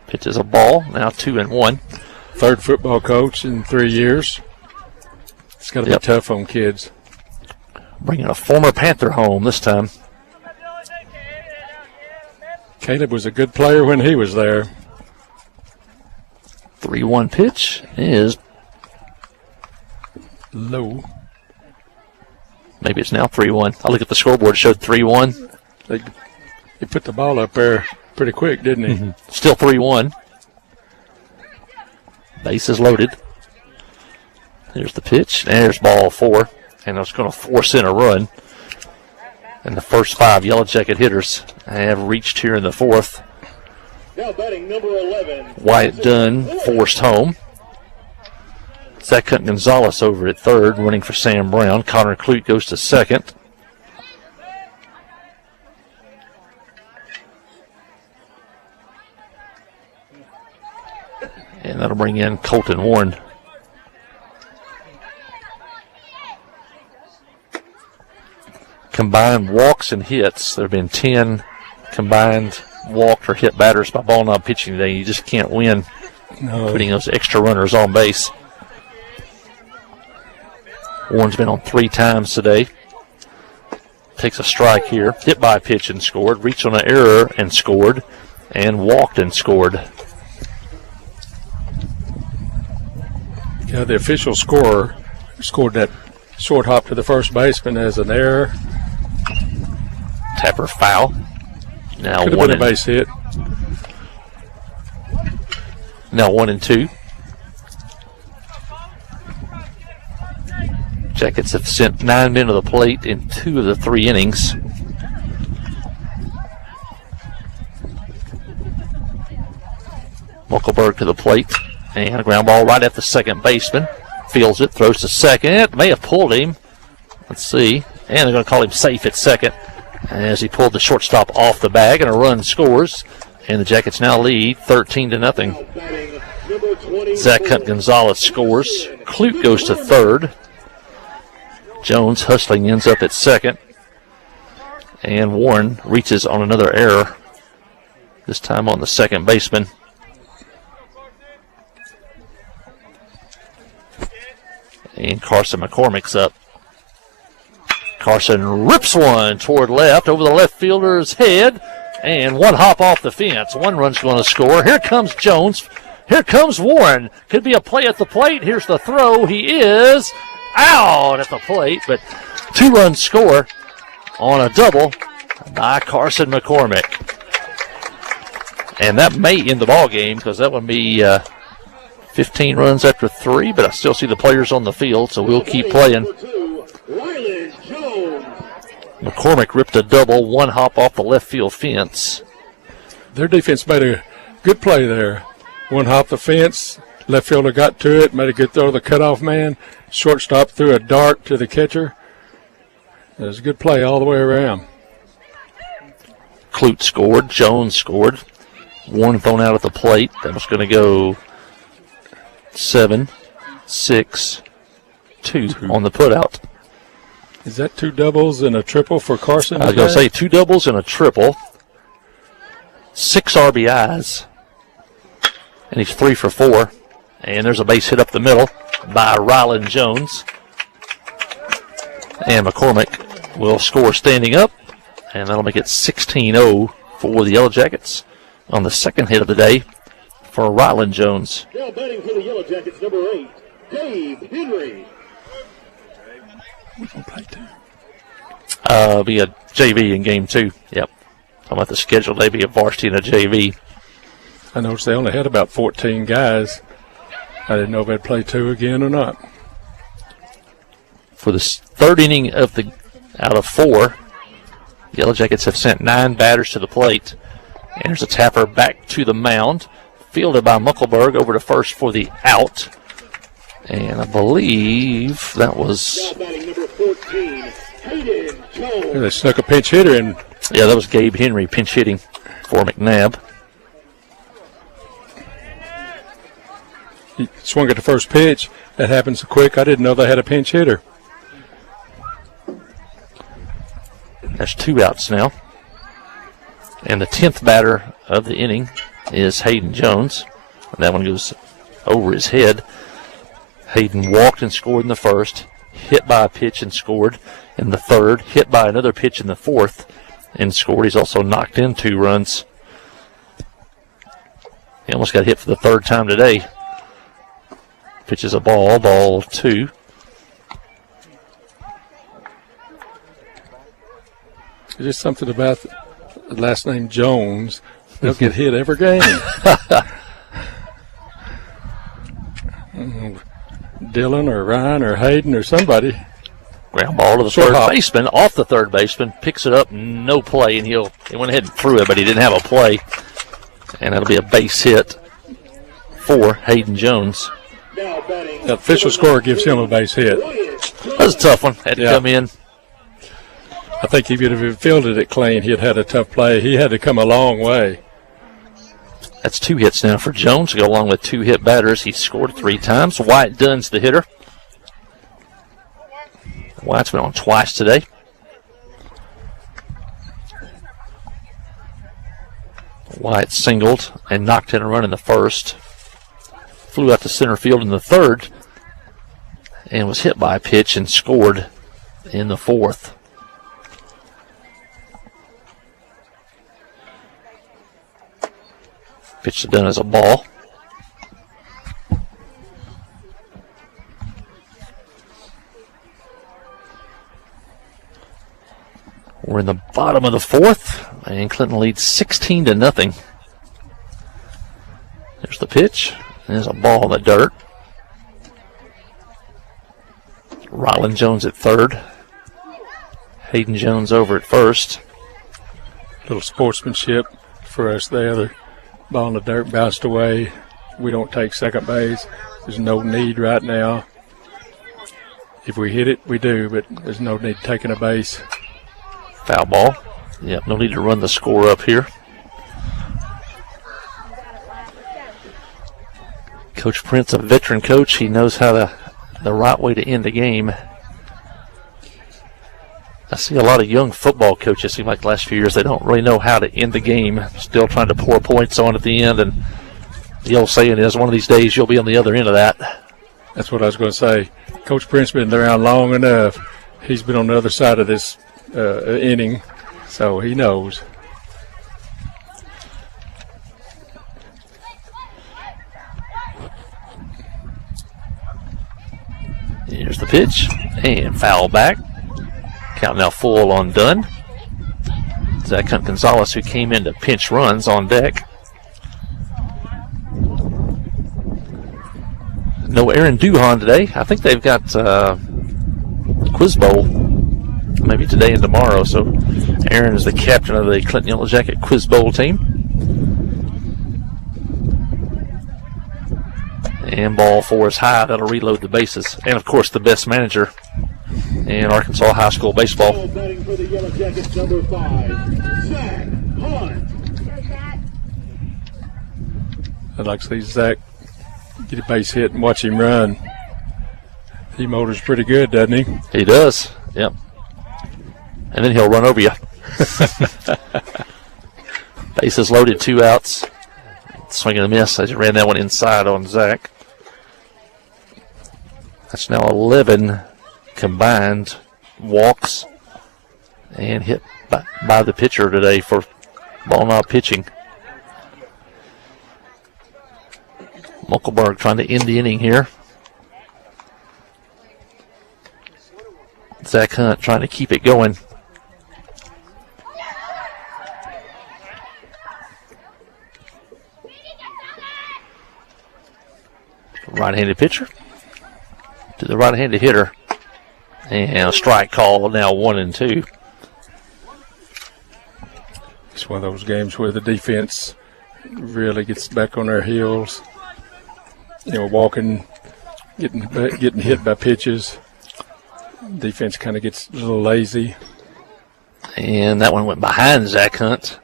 Pitches a ball, now 2-1. Third football coach in 3 years. It's got to be tough on kids. Bringing a former Panther home this time. Caleb was a good player when he was there. 3-1 pitch is low. Maybe it's now 3-1. I look at the scoreboard, it showed 3-1. He put the ball up there pretty quick, didn't he? Mm-hmm. Still 3-1. Bases loaded. There's the pitch. There's ball 4. And it's going to force in a run. And the first 5 Yellow Jacket hitters have reached here in the 4th. Now batting number 11. Wyatt Dunn forced home. Zach Hunt Gonzalez over at third, running for Sam Brown. Connor Clute goes to second. And that'll bring in Colton Warren. combined walks and hits. There have been 10 combined walked or hit batters by ball knob pitching today. You just can't win putting those extra runners on base. Warren's been on 3 times today. Takes a strike here. Hit by a pitch and scored. Reached on an error and scored. And walked and scored. Yeah, the official scorer scored that short hop to the first baseman as an error. Tapper foul. Now could have been a base hit. Now 1-2. Jackets have sent 9 men to the plate in 2 of the 3 innings. Muckelberg to the plate. And a ground ball right at the second baseman. Fields it, throws to second. May have pulled him. Let's see. And they're going to call him safe at second as he pulled the shortstop off the bag, and a run scores. And the Jackets now lead 13-0. Zach Hunt Gonzalez scores. Clute goes to third. Jones hustling ends up at second. And Warren reaches on another error, this time on the second baseman. And Carson McCormick's up. Carson rips one toward left over the left fielder's head, and one hop off the fence. One run's going to score. Here comes Jones. Here comes Warren. Could be a play at the plate. Here's the throw. He is out at the plate, but 2-run score on a double by Carson McCormick. And that may end the ball game because that would be 15 runs after 3, but I still see the players on the field, so we'll keep playing. McCormick ripped a double, 1 hop off the left field fence. Their defense made a good play there. 1 hop the fence, left fielder got to it, made a good throw to the cutoff man. Shortstop threw a dart to the catcher. It was a good play all the way around. Clute scored, Jones scored. Warren thrown out at the plate. That was going to go 7-6-2 on the putout. Is that 2 doubles and a triple for Carson? I was going to say 2 doubles and a triple. 6 RBIs. And he's 3 for 4. And there's a base hit up the middle by Ryland Jones. And McCormick will score standing up. And that'll make it 16-0 for the Yellow Jackets on the second hit of the day for Ryland Jones. Now batting for the Yellow Jackets, number 8, Dave Henry. We're going to play 2. Be a JV in game 2. Yep. Talking about the schedule, they be a varsity and a JV. I noticed they only had about 14 guys. I didn't know if they'd play 2 again or not. For the third inning of the out of 4, the Yellow Jackets have sent 9 batters to the plate. And there's a tapper back to the mound, fielded by Muckelberg over to first for the out. And I believe that was... They snuck a pinch hitter in. Yeah, that was Gabe Henry pinch hitting for McNabb. He swung at the first pitch. That happened so quick, I didn't know they had a pinch hitter. There's 2 outs now. And the 10th batter of the inning is Hayden Jones. And that one goes over his head. Hayden walked and scored in the first, hit by a pitch and scored in the third, hit by another pitch in the fourth and scored. He's also knocked in 2 runs. He almost got hit for the 3rd time today. Pitches a ball 2. There's just something about the last name Jones. They'll get hit every game. Dylan or Ryan or Hayden or somebody. Ground ball to the third baseman, off the third baseman, picks it up, no play, and he went ahead and threw it, but he didn't have a play. And that'll be a base hit for Hayden Jones. The official score gives him a base hit. That's a tough one. Had to come in. I think if he'd have fielded it clean, he'd had a tough play. He had to come a long way. That's 2 hits now for Jones to go along with 2 hit batters. He scored 3 times. Wyatt Dunn's the hitter. Wyatt's been on twice today. White singled and knocked in a run in the first. Flew out to center field in the third and was hit by a pitch and scored in the fourth. Pitch done as a ball. We're in the bottom of the fourth, and Clinton leads 16-0. There's the pitch. There's a ball in the dirt. Ryland Jones at third. Hayden Jones over at first. Little sportsmanship for us there. The ball in the dirt bounced away. We don't take second base. There's no need right now. If we hit it, we do, but there's no need taking a base. Foul ball. Yep, no need to run the score up here. Coach Prince, a veteran coach, he knows how the right way to end the game. I see a lot of young football coaches, seem like the last few years, they don't really know how to end the game. Still trying to pour points on at the end, and the old saying is, one of these days you'll be on the other end of that. That's what I was going to say. Coach Prince been around long enough. He's been on the other side of this inning, so he knows. Here's the pitch, and foul back. Count now full on Dunn. Zach Hunt Gonzalez, who came in to pinch runs, on deck. No Aaron Duhon today. I think they've got Quiz Bowl maybe today and tomorrow. So Aaron is the captain of the Clinton Yellow Jacket Quiz Bowl team. And ball four is high. That'll reload the bases. And, of course, the best manager in Arkansas high school baseball. Batting for the Yellow Jackets, number 5, Zach Hunt. I'd like to see Zach get a base hit and watch him run. He motors pretty good, doesn't he? He does, yep. And then he'll run over you. Bases loaded, 2 outs. Swing and a miss. I just ran that one inside on Zach. That's now 11 combined walks and hit by the pitcher today for ball knob pitching. Muckelberg trying to end the inning here. Zach Hunt trying to keep it going. Right-handed pitcher to the right-handed hitter. And a strike call, now 1-2. It's one of those games where the defense really gets back on their heels. You know, walking, getting hit by pitches. Defense kind of gets a little lazy. And that one went behind Zach Hunt.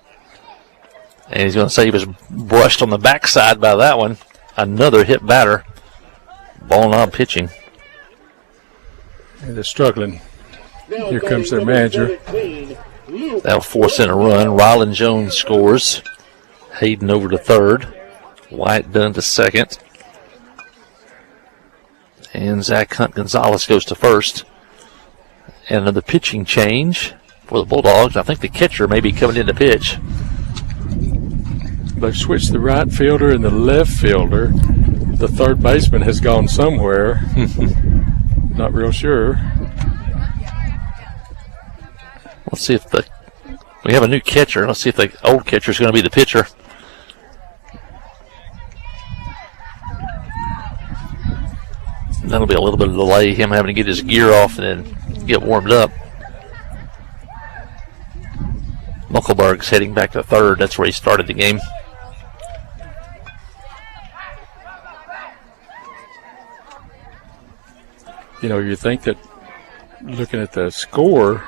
And he's going to say he was brushed on the backside by that one. Another hit batter. Ball knob pitching. And they're struggling. Here comes their manager. That'll force in a run. Ryland Jones scores. Hayden over to third. White Dunn to second. And Zach Hunt Gonzalez goes to first. And another pitching change for the Bulldogs. I think the catcher may be coming in to pitch. They've switched the right fielder and the left fielder. The third baseman has gone somewhere. Not real sure. Let's see if we have a new catcher. Let's see if the old catcher is going to be the pitcher. That'll be a little bit of delay, him having to get his gear off and then get warmed up. Muckelberg's heading back to third. That's where he started the game. You know, you think that looking at the score,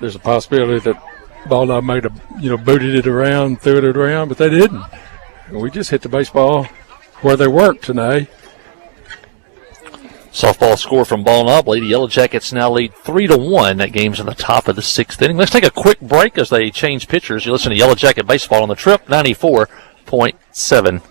there's a possibility that ball knob might have, booted it around, threw it around, but they didn't. We just hit the baseball where they worked tonight. Softball score from Ball Knob. Lady Yellow Jackets now lead 3-1. That game's in the top of the 6th inning. Let's take a quick break as they change pitchers. You listen to Yellow Jacket Baseball on the Trip, 94.7.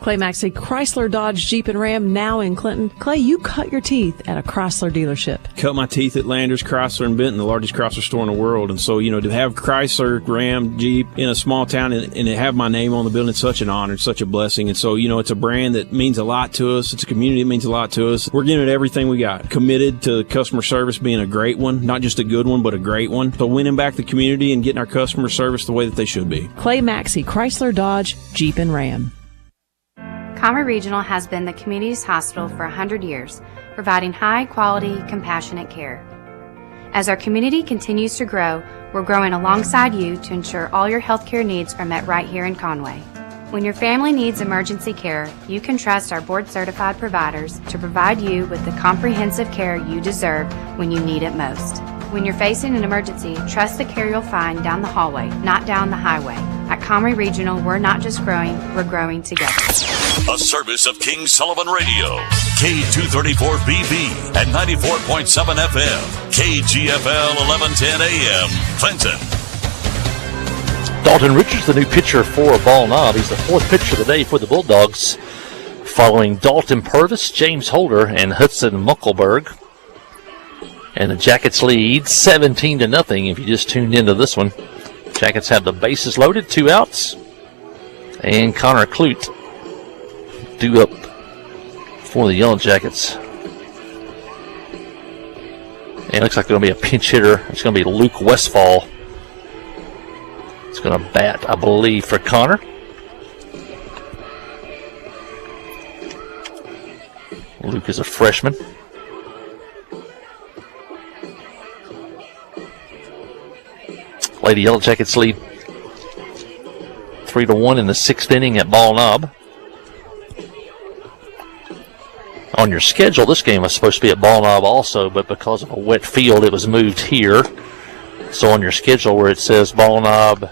Clay Maxey, Chrysler, Dodge, Jeep, and Ram, now in Clinton. Clay, you cut your teeth at a Chrysler dealership. Cut my teeth at Landers, Chrysler, and Benton, the largest Chrysler store in the world. And so, to have Chrysler, Ram, Jeep in a small town and to have my name on the building, it's such an honor, it's such a blessing. And so, it's a brand that means a lot to us. It's a community that means a lot to us. We're giving it everything we got. Committed to customer service being a great one, not just a good one, but a great one. So winning back the community and getting our customer service the way that they should be. Clay Maxey, Chrysler, Dodge, Jeep, and Ram. Conway Regional has been the community's hospital for 100 years, providing high-quality, compassionate care. As our community continues to grow, we're growing alongside you to ensure all your healthcare needs are met right here in Conway. When your family needs emergency care, you can trust our board-certified providers to provide you with the comprehensive care you deserve when you need it most. When you're facing an emergency, trust the care you'll find down the hallway, not down the highway. At Conway Regional, we're not just growing, we're growing together. A service of King Sullivan Radio, K234BB and 94.7 FM, KGFL 1110 AM, Clinton. Dalton Richards, the new pitcher for Ball Knob. He's the 4th pitcher of the day for the Bulldogs, following Dalton Purvis, James Holder, and Hudson Muckelberg. And the Jackets lead 17-0 if you just tuned into this one. Jackets have the bases loaded, 2 outs. And Connor Clute due up for the Yellow Jackets. And it looks like there's going to be a pinch hitter. It's going to be Luke Westfall. It's going to bat, I believe, for Connor. Luke is a freshman. Lady Yellow Jackets lead 3-1 in the 6th inning at Ball Knob. On your schedule, this game was supposed to be at Ball Knob also, but because of a wet field, it was moved here. So on your schedule where it says Ball Knob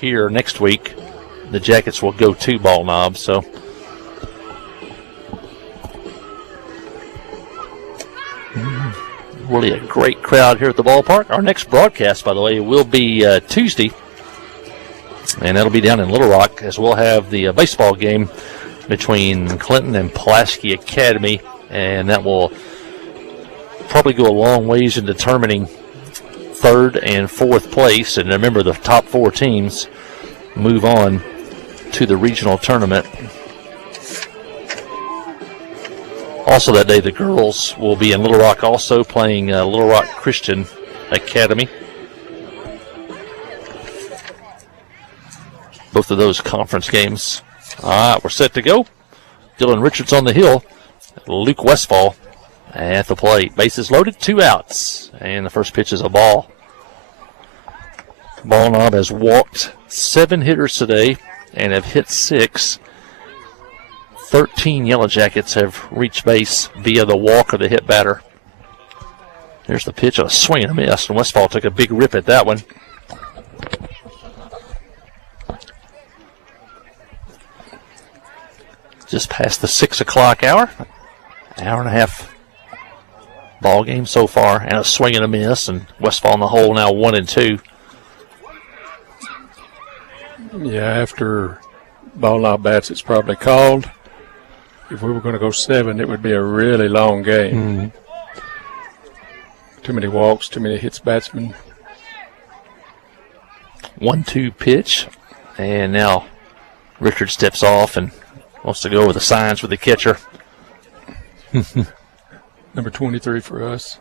here next week, the Jackets will go to Ball Knob. So really a great crowd here at the ballpark. Our next broadcast, by the way, will be Tuesday, and that'll be down in Little Rock, as we'll have the baseball game between Clinton and Pulaski Academy, and that will probably go a long ways in determining 3rd and 4th place. And remember, the top 4 teams move on to the regional tournament. Also that day, the girls will be in Little Rock also playing Little Rock Christian Academy. Both of those conference games. All right, we're set to go. Dylan Richards on the hill. Luke Westfall at the plate. Bases loaded, 2 outs. And the first pitch is a ball. Ball Knob has walked 7 hitters today and have hit 6. 13 Yellow Jackets have reached base via the walk of the hit batter. Here's the pitch, a swing and a miss, and Westfall took a big rip at that one. Just past the 6 o'clock hour. Hour and a half ball game so far, and a swing and a miss, and Westfall in the hole now 1-2. Yeah, after Ball Knob bats, it's probably called. If we were going to go 7, it would be a really long game. Too many walks, too many hits batsmen. 1-2 pitch, and now Richard steps off and wants to go over the signs with the catcher. Number 23 for us.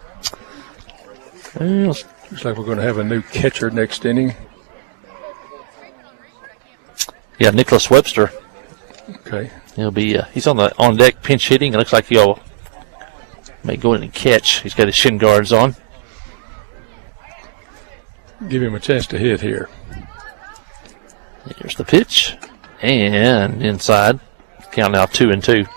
Well, looks like we're going to have a new catcher next inning. Yeah, Nicholas Webster. Okay. He'll be he's on deck pinch hitting. It looks like he'll may go in and catch. He's got his shin guards on. Give him a chance to hit here. Here's the pitch, and inside. Count now 2-2.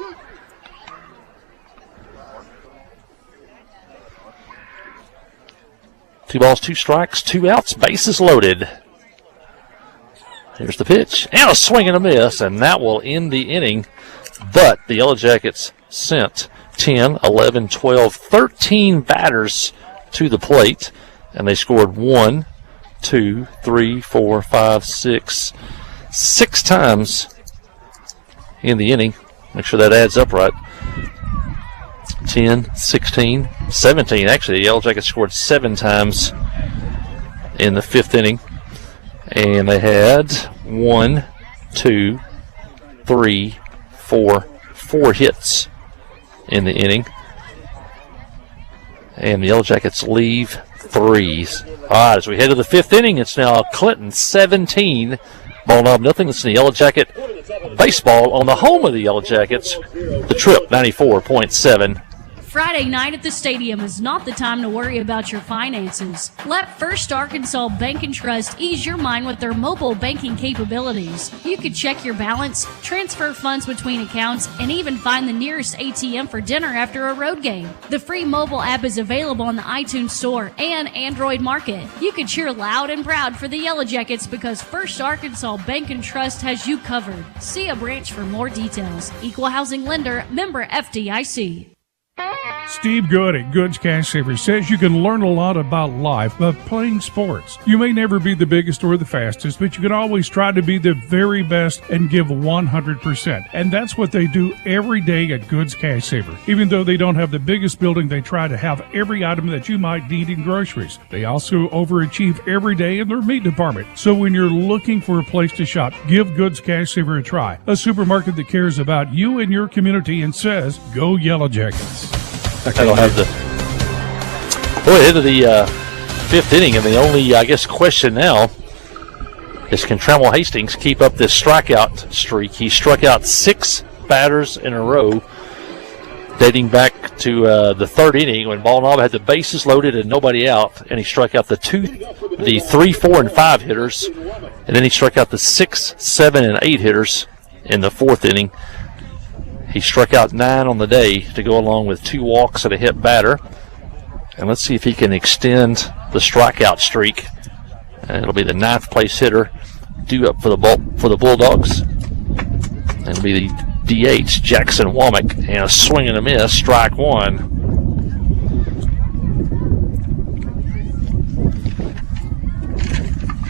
Two balls, 2 strikes, 2 outs, bases loaded. Here's the pitch, and a swing and a miss, and that will end the inning. But the Yellow Jackets sent 10, 11, 12, 13 batters to the plate, and they scored 1, 2, 3, 4, 5, 6 times in the inning. Make sure that adds up right. 10, 16, 17. Actually, the Yellow Jackets scored 7 times in the 5th inning. And they had 1, 2, 3, 4 hits in the inning. And the Yellow Jackets leave 3s. All right, as we head to the 5th inning, it's now Clinton 17, Ball Knob nothing. It's the Yellow Jacket baseball on the home of the Yellow Jackets, the Trip 94.7. Friday night at the stadium is not the time to worry about your finances. Let First Arkansas Bank and Trust ease your mind with their mobile banking capabilities. You can check your balance, transfer funds between accounts, and even find the nearest ATM for dinner after a road game. The free mobile app is available on the iTunes Store and Android Market. You can cheer loud and proud for the Yellow Jackets because First Arkansas Bank and Trust has you covered. See a branch for more details. Equal housing lender, member FDIC. Steve Good at Goods Cash Savers says you can learn a lot about life by playing sports. You may never be the biggest or the fastest, but you can always try to be the very best and give 100%. And that's what they do every day at Goods Cash Saver. Even though they don't have the biggest building, they try to have every item that you might need in groceries. They also overachieve every day in their meat department. So when you're looking for a place to shop, give Goods Cash Saver a try. A supermarket that cares about you and your community and says, go Yellow Jackets. That'll have the into the 5th inning, and the only, I guess, question now is can Trammell Hastings keep up this strikeout streak? He struck out 6 batters in a row, dating back to the 3rd inning when Ball Knob had the bases loaded and nobody out, and he struck out the 3, 4, and 5 hitters, and then he struck out the 6, 7, and 8 hitters in the 4th inning. He struck out 9 on the day to go along with 2 walks and a hit batter. And let's see if he can extend the strikeout streak. And it'll be the 9th place hitter due up for the Bulldogs. And it'll be the DH, Jackson Womack. And a swing and a miss, strike 1.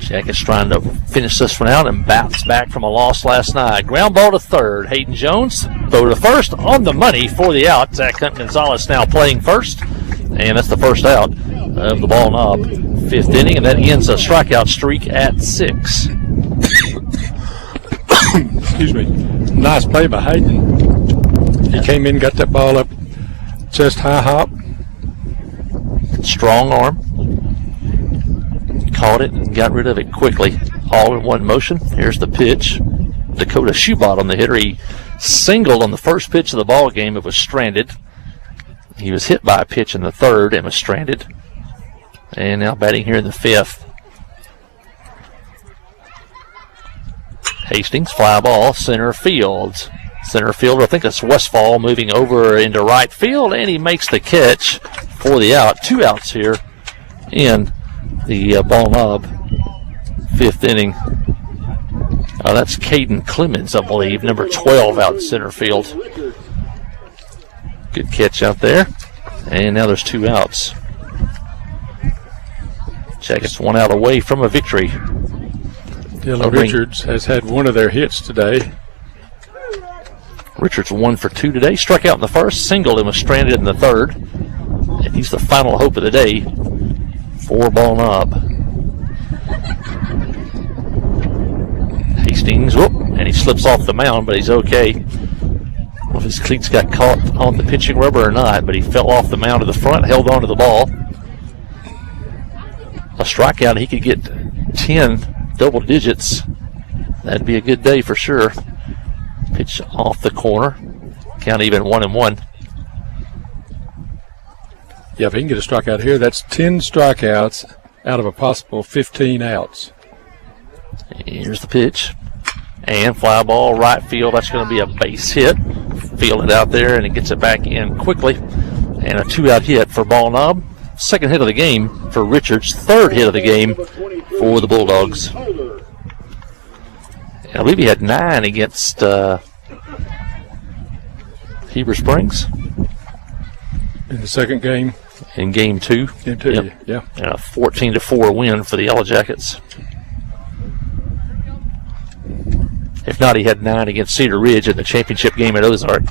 Jackets trying to finish this one out and bounce back from a loss last night. Ground ball to 3rd. Hayden Jones throw to 1st on the money for the out. Zach Gonzalez now playing 1st. And that's the first out of the Ball Knob 5th inning. And that ends a strikeout streak at 6. Excuse me. Nice play by Hayden. He came in, got that ball up, just high hop. Strong arm. Caught it and got rid of it quickly. All in one motion. Here's the pitch. Dakota Schubot on the hitter. He singled on the first pitch of the ball game. It was stranded. He was hit by a pitch in the 3rd and was stranded. And now batting here in the 5th. Hastings, fly ball, center field. Center fielder, I think that's Westfall, moving over into right field, and he makes the catch for the out. 2 outs here in the Ball Knob 5th inning. That's Caden Clemens, I believe, number 12 out in center field. Good catch out there. And now there's 2 outs. Jackets 1 out away from a victory. Dylan Richards has had one of their hits today. Richards 1 for 2 today. Struck out in the 1st, singled and was stranded in the 3rd. And he's the final hope of the day for Ball Knob. Hastings, and he slips off the mound, but he's okay. I don't know if his cleats got caught on the pitching rubber or not, but he fell off the mound to the front, held on to the ball. A strikeout, he could get 10 double digits. That'd be a good day for sure. Pitch off the corner. Count even 1-1. Yeah, if he can get a strikeout here, that's 10 strikeouts out of a possible 15 outs. Here's the pitch. And fly ball right field. That's going to be a base hit. Field it out there, and it gets it back in quickly. And a 2-out hit for Ball Knob. 2nd hit of the game for Richards. 3rd hit of the game for the Bulldogs. And I believe he had 9 against Heber Springs. In the second game? In game 2. Game 2, yeah. And a 14-4 win for the Yellow Jackets. If not, he had 9 against Cedar Ridge in the championship game at Ozark.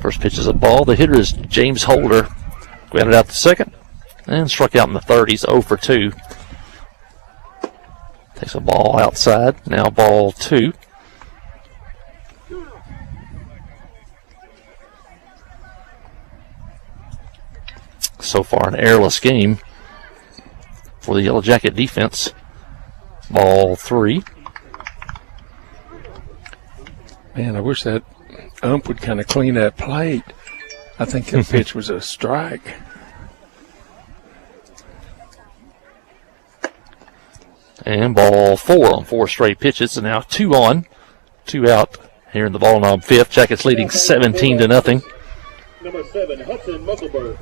First pitch is a ball. The hitter is James Holder. Grounded out the second and struck out in the third. He's 0 for 2. Takes a ball outside. Now ball 2. So far, an airless game for the Yellow Jacket defense. Ball 3. Man, I wish that ump would kind of clean that plate. I think that pitch was a strike. And ball 4 on 4 straight pitches. And now 2 on, 2 out here in the ball knob 5th. Jackets leading 17-0. Number 7, Hudson Muckelberg.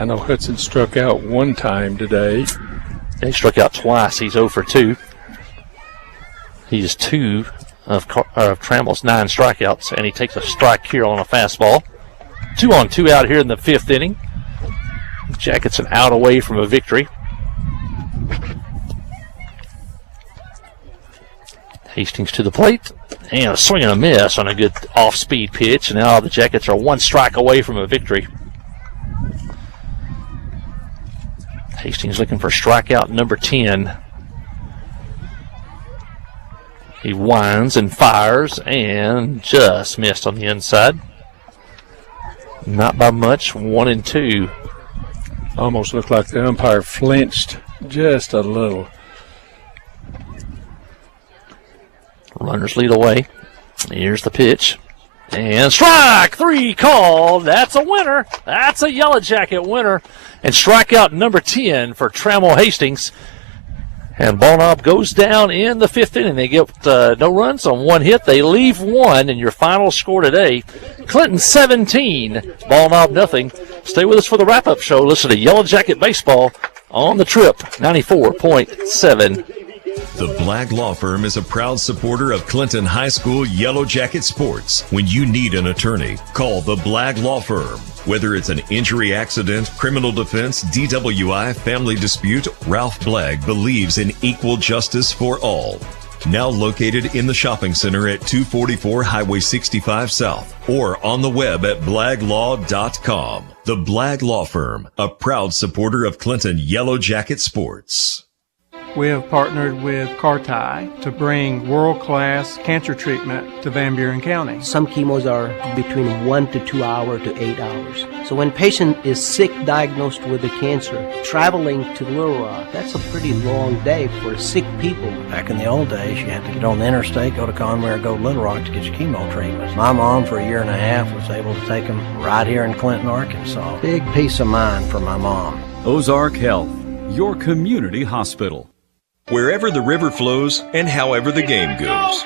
I know Hudson struck out 1 time today. He struck out twice. He's 0 for 2. He's 2 of Trammell's 9 strikeouts, and he takes a strike here on a fastball. 2 on, 2 out here in the 5th inning. Jackets an out away from a victory. Hastings to the plate, and a swing and a miss on a good off-speed pitch. And now the Jackets are 1 strike away from a victory. Hastings looking for strikeout number 10. He winds and fires and just missed on the inside. Not by much, 1-2. Almost looked like the umpire flinched just a little. Runners lead away. Here's the pitch. And strike 3 called. That's a winner. That's a Yellow Jacket winner. And strikeout number 10 for Trammell Hastings. And ball knob goes down in the 5th inning. They get no runs on 1 hit. They leave 1, and your final score today, Clinton 17, ball knob nothing. Stay with us for the wrap-up show. Listen to Yellow Jacket Baseball on the Trip, 94.7. The Blagg Law Firm is a proud supporter of Clinton High School Yellow Jacket sports. When you need an attorney, call the Blagg Law Firm. Whether it's an injury accident, criminal defense, DWI, family dispute, Ralph Blagg believes in equal justice for all. Now located in the shopping center at 244 Highway 65 South or on the web at blagglaw.com. The Blagg Law Firm, a proud supporter of Clinton Yellow Jacket sports. We have partnered with Carti to bring world-class cancer treatment to Van Buren County. Some chemos are between 1 to 2 hours to 8 hours. So when patient is sick, diagnosed with the cancer, traveling to Little Rock, that's a pretty long day for sick people. Back in the old days, you had to get on the interstate, go to Conway or go to Little Rock to get your chemo treatments. My mom, for 1.5 years, was able to take them right here in Clinton, Arkansas. Big peace of mind for my mom. Ozark Health, your community hospital. Wherever the river flows and however the game goes.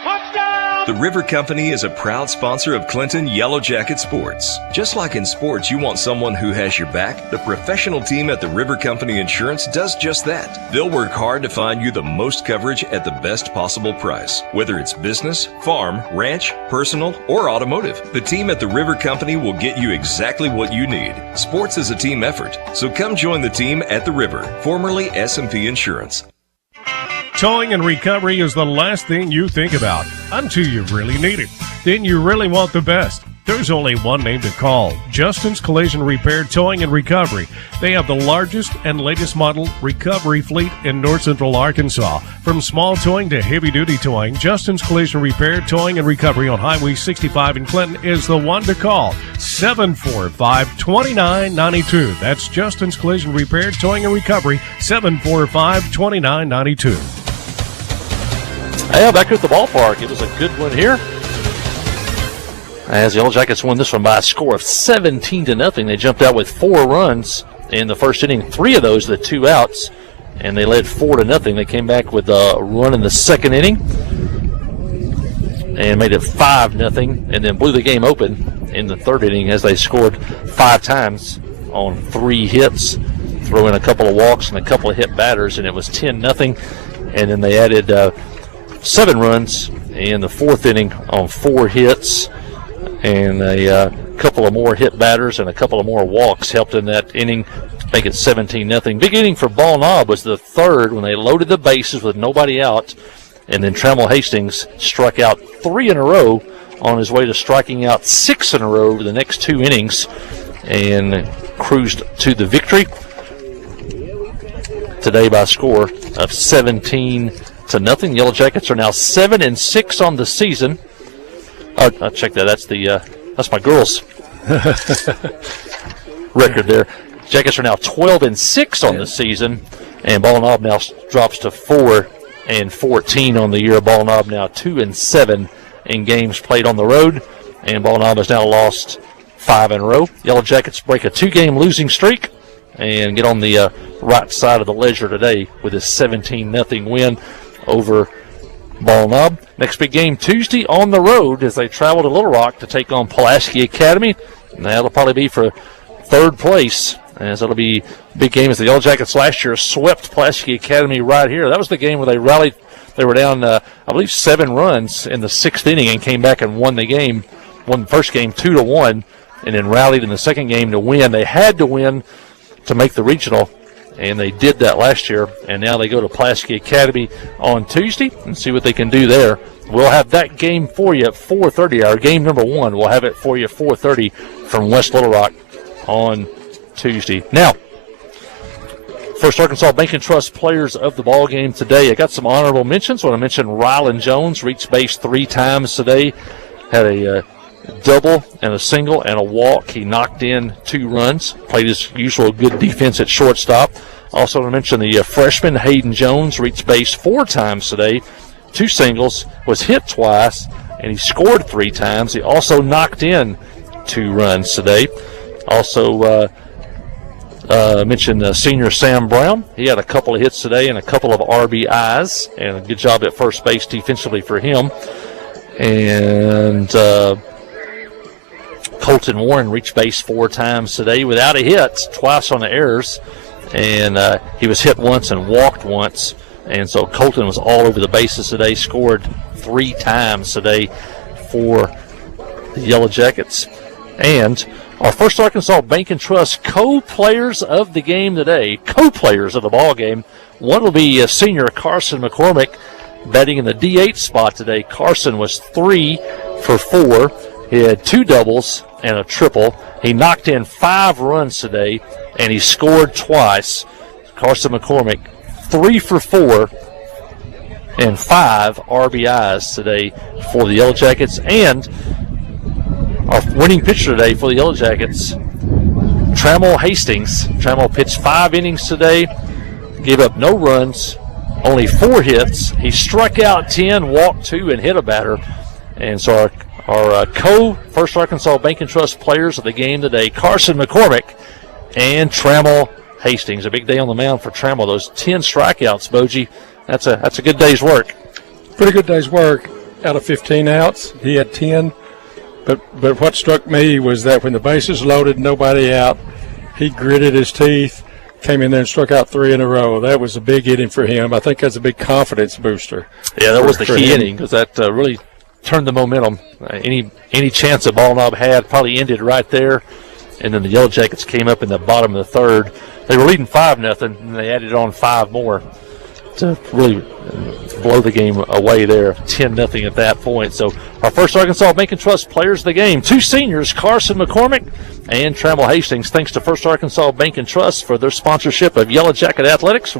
The River Company is a proud sponsor of Clinton Yellow Jacket sports. Just like in sports, you want someone who has your back. The professional team at the River Company Insurance does just that. They'll work hard to find you the most coverage at the best possible price. Whether it's business, farm, ranch, personal, or automotive, the team at the River Company will get you exactly what you need. Sports is a team effort, so come join the team at the River, formerly S&P Insurance. Towing and recovery is the last thing you think about until you really need it. Then you really want the best. There's only one name to call, Justin's Collision Repair Towing and Recovery. They have the largest and latest model recovery fleet in north central Arkansas. From small towing to heavy-duty towing, Justin's Collision Repair Towing and Recovery on Highway 65 in Clinton is the one to call, 745-2992. That's Justin's Collision Repair Towing and Recovery, 745-2992. Hey, back at the ballpark. It was a good one here. As the Yellow Jackets won this one by a score of 17-0. They jumped out with 4 runs in the first inning, 3 of those, the 2 outs, and they led 4-0. They came back with a run in the second inning and made it 5-0, and then blew the game open in the third inning as they scored 5 times on 3 hits, throw in a couple of walks and a couple of hit batters, and it was 10-0. And then they added 7 runs in the 4th inning on 4 hits, and a couple of more hit batters and a couple of more walks helped in that inning, make it 17-0. Big inning for Ball Knob was the 3rd when they loaded the bases with nobody out, and then Trammell Hastings struck out 3 in a row on his way to striking out 6 in a row over the next 2 innings and cruised to the victory today by a score of 17-0. Yellow Jackets are now 7-6 on the season. I'll check that. That's my girls' record there. Jackets are now 12-6 on the season, and Ball Knob now drops to 4-14 on the year. Ball Knob now 2-7 in games played on the road, and Ball Knob has now lost 5 in a row. Yellow Jackets break a 2-game losing streak and get on the right side of the ledger today with a 17-0 win over Ball Knob. Next big game Tuesday on the road as they travel to Little Rock to take on Pulaski Academy. And that'll probably be for 3rd place, as it'll be a big game as the Yellow Jackets last year swept Pulaski Academy right here. That was the game where they rallied. They were down, I believe, 7 runs in the 6th inning and came back and won the game. Won the first game 2-1, and then rallied in the second game to win. They had to win to make the regional, and they did that last year. And now they go to Pulaski Academy on Tuesday and see what they can do there. We'll have that game for you at 4:30. Our game number 1, we'll have it for you at 4:30 from West Little Rock on Tuesday. Now, First Arkansas Bank and Trust players of the ball game today. I got some honorable mentions. I want to mention Rylan Jones, reached base 3 times today. Had a double and a single and a walk. He knocked in 2 runs. Played his usual good defense at shortstop. Also want to mention the freshman Hayden Jones, reached base 4 times today. 2 singles, was hit twice, and he scored 3 times. He also knocked in 2 runs today. Also mentioned senior Sam Brown. He had a couple of hits today and a couple of RBIs, and a good job at first base defensively for him. And Colton Warren reached base 4 times today without a hit, twice on the errors, and he was hit once and walked once. And so Colton was all over the bases today, scored 3 times today for the Yellow Jackets. And our First Arkansas Bank and Trust co-players of the game today, co-players of the ball game. One will be senior Carson McCormick, batting in the DH spot today. Carson was 3 for 4. He had 2 doubles and a triple. He knocked in 5 runs today, and he scored twice. Carson McCormick, 3 for 4 and 5 RBIs today for the Yellow Jackets. And our winning pitcher today for the Yellow Jackets, Trammell Hastings. Trammell pitched 5 innings today, gave up no runs, only 4 hits. He struck out 10, walked 2, and hit a batter. And so our First Arkansas Bank and Trust players of the game today, Carson McCormick and Trammell Hastings. A big day on the mound for Trammell. Those 10 strikeouts, Bogie. That's a good day's work. Pretty good day's work. Out of 15 outs, he had 10. But what struck me was that when the bases loaded, nobody out, he gritted his teeth, came in there and struck out 3 in a row. That was a big inning for him. I think that's a big confidence booster. Yeah, that was the key inning, because that really turned the momentum. Any chance that Ball Knob had probably ended right there. And then the Yellow Jackets came up in the bottom of the 3rd. They were leading 5-0, and they added on 5 more to really blow the game away there, 10-0 at that point. So our First Arkansas Bank and Trust players of the game, 2 seniors, Carson McCormick and Trammell Hastings. Thanks to First Arkansas Bank and Trust for their sponsorship of Yellow Jacket Athletics.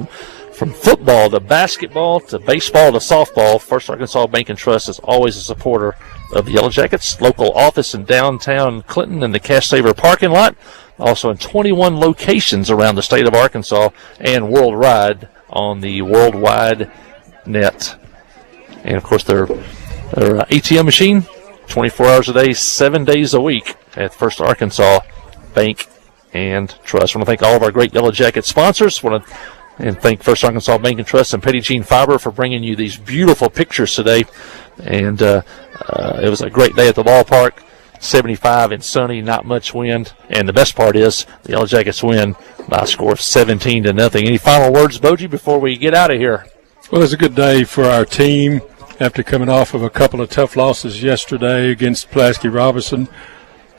From football to basketball to baseball to softball, First Arkansas Bank and Trust is always a supporter of the Yellow Jackets. Local office in downtown Clinton in the Cash Saver parking lot. Also in 21 locations around the state of Arkansas and worldwide on the worldwide net. And of course their ATM machine, 24 hours a day, 7 days a week at First Arkansas Bank and Trust. I want to thank all of our great Yellow Jacket sponsors. And thank First Arkansas Bank and Trust and Petit Jean Fiber for bringing you these beautiful pictures today. And it was a great day at the ballpark. 75 and sunny, not much wind. And the best part is the Yellow Jackets win by a score of 17-0. Any final words, Boji, before we get out of here? Well, it's a good day for our team after coming off of a couple of tough losses yesterday against Pulaski Robinson.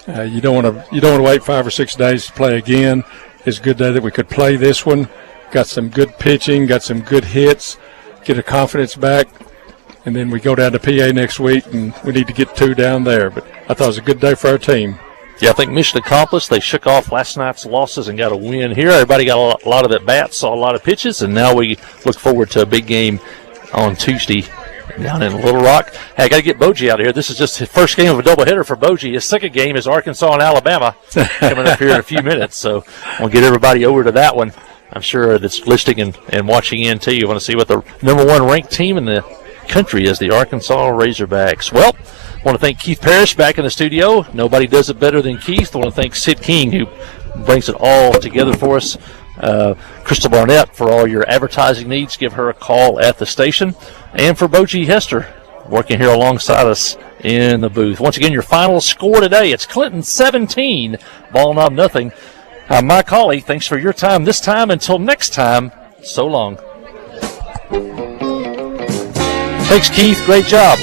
You don't want to wait 5 or 6 days to play again. It's a good day that we could play this one. Got some good pitching, got some good hits, get a confidence back, and then we go down to PA next week, and we need to get 2 down there. But I thought it was a good day for our team. Yeah, I think mission accomplished. They shook off last night's losses and got a win here. Everybody got a lot of at-bats, saw a lot of pitches, and now we look forward to a big game on Tuesday down in Little Rock. Hey, I got to get Boji out of here. This is just his first game of a doubleheader for Boji. His second game is Arkansas and Alabama coming up here in a few minutes. So I'll get everybody over to that one. I'm sure that's listening and watching in, too. You want to see what the number 1 ranked team in the country is, the Arkansas Razorbacks. Well, I want to thank Keith Parrish back in the studio. Nobody does it better than Keith. I want to thank Sid King, who brings it all together for us. Crystal Barnett, for all your advertising needs, give her a call at the station. And for Boji Hester, working here alongside us in the booth. Once again, your final score today, it's Clinton 17, Ball Knob nothing. I'm Mike Hawley. Thanks for your time this time. Until next time, so long. Thanks, Keith. Great job.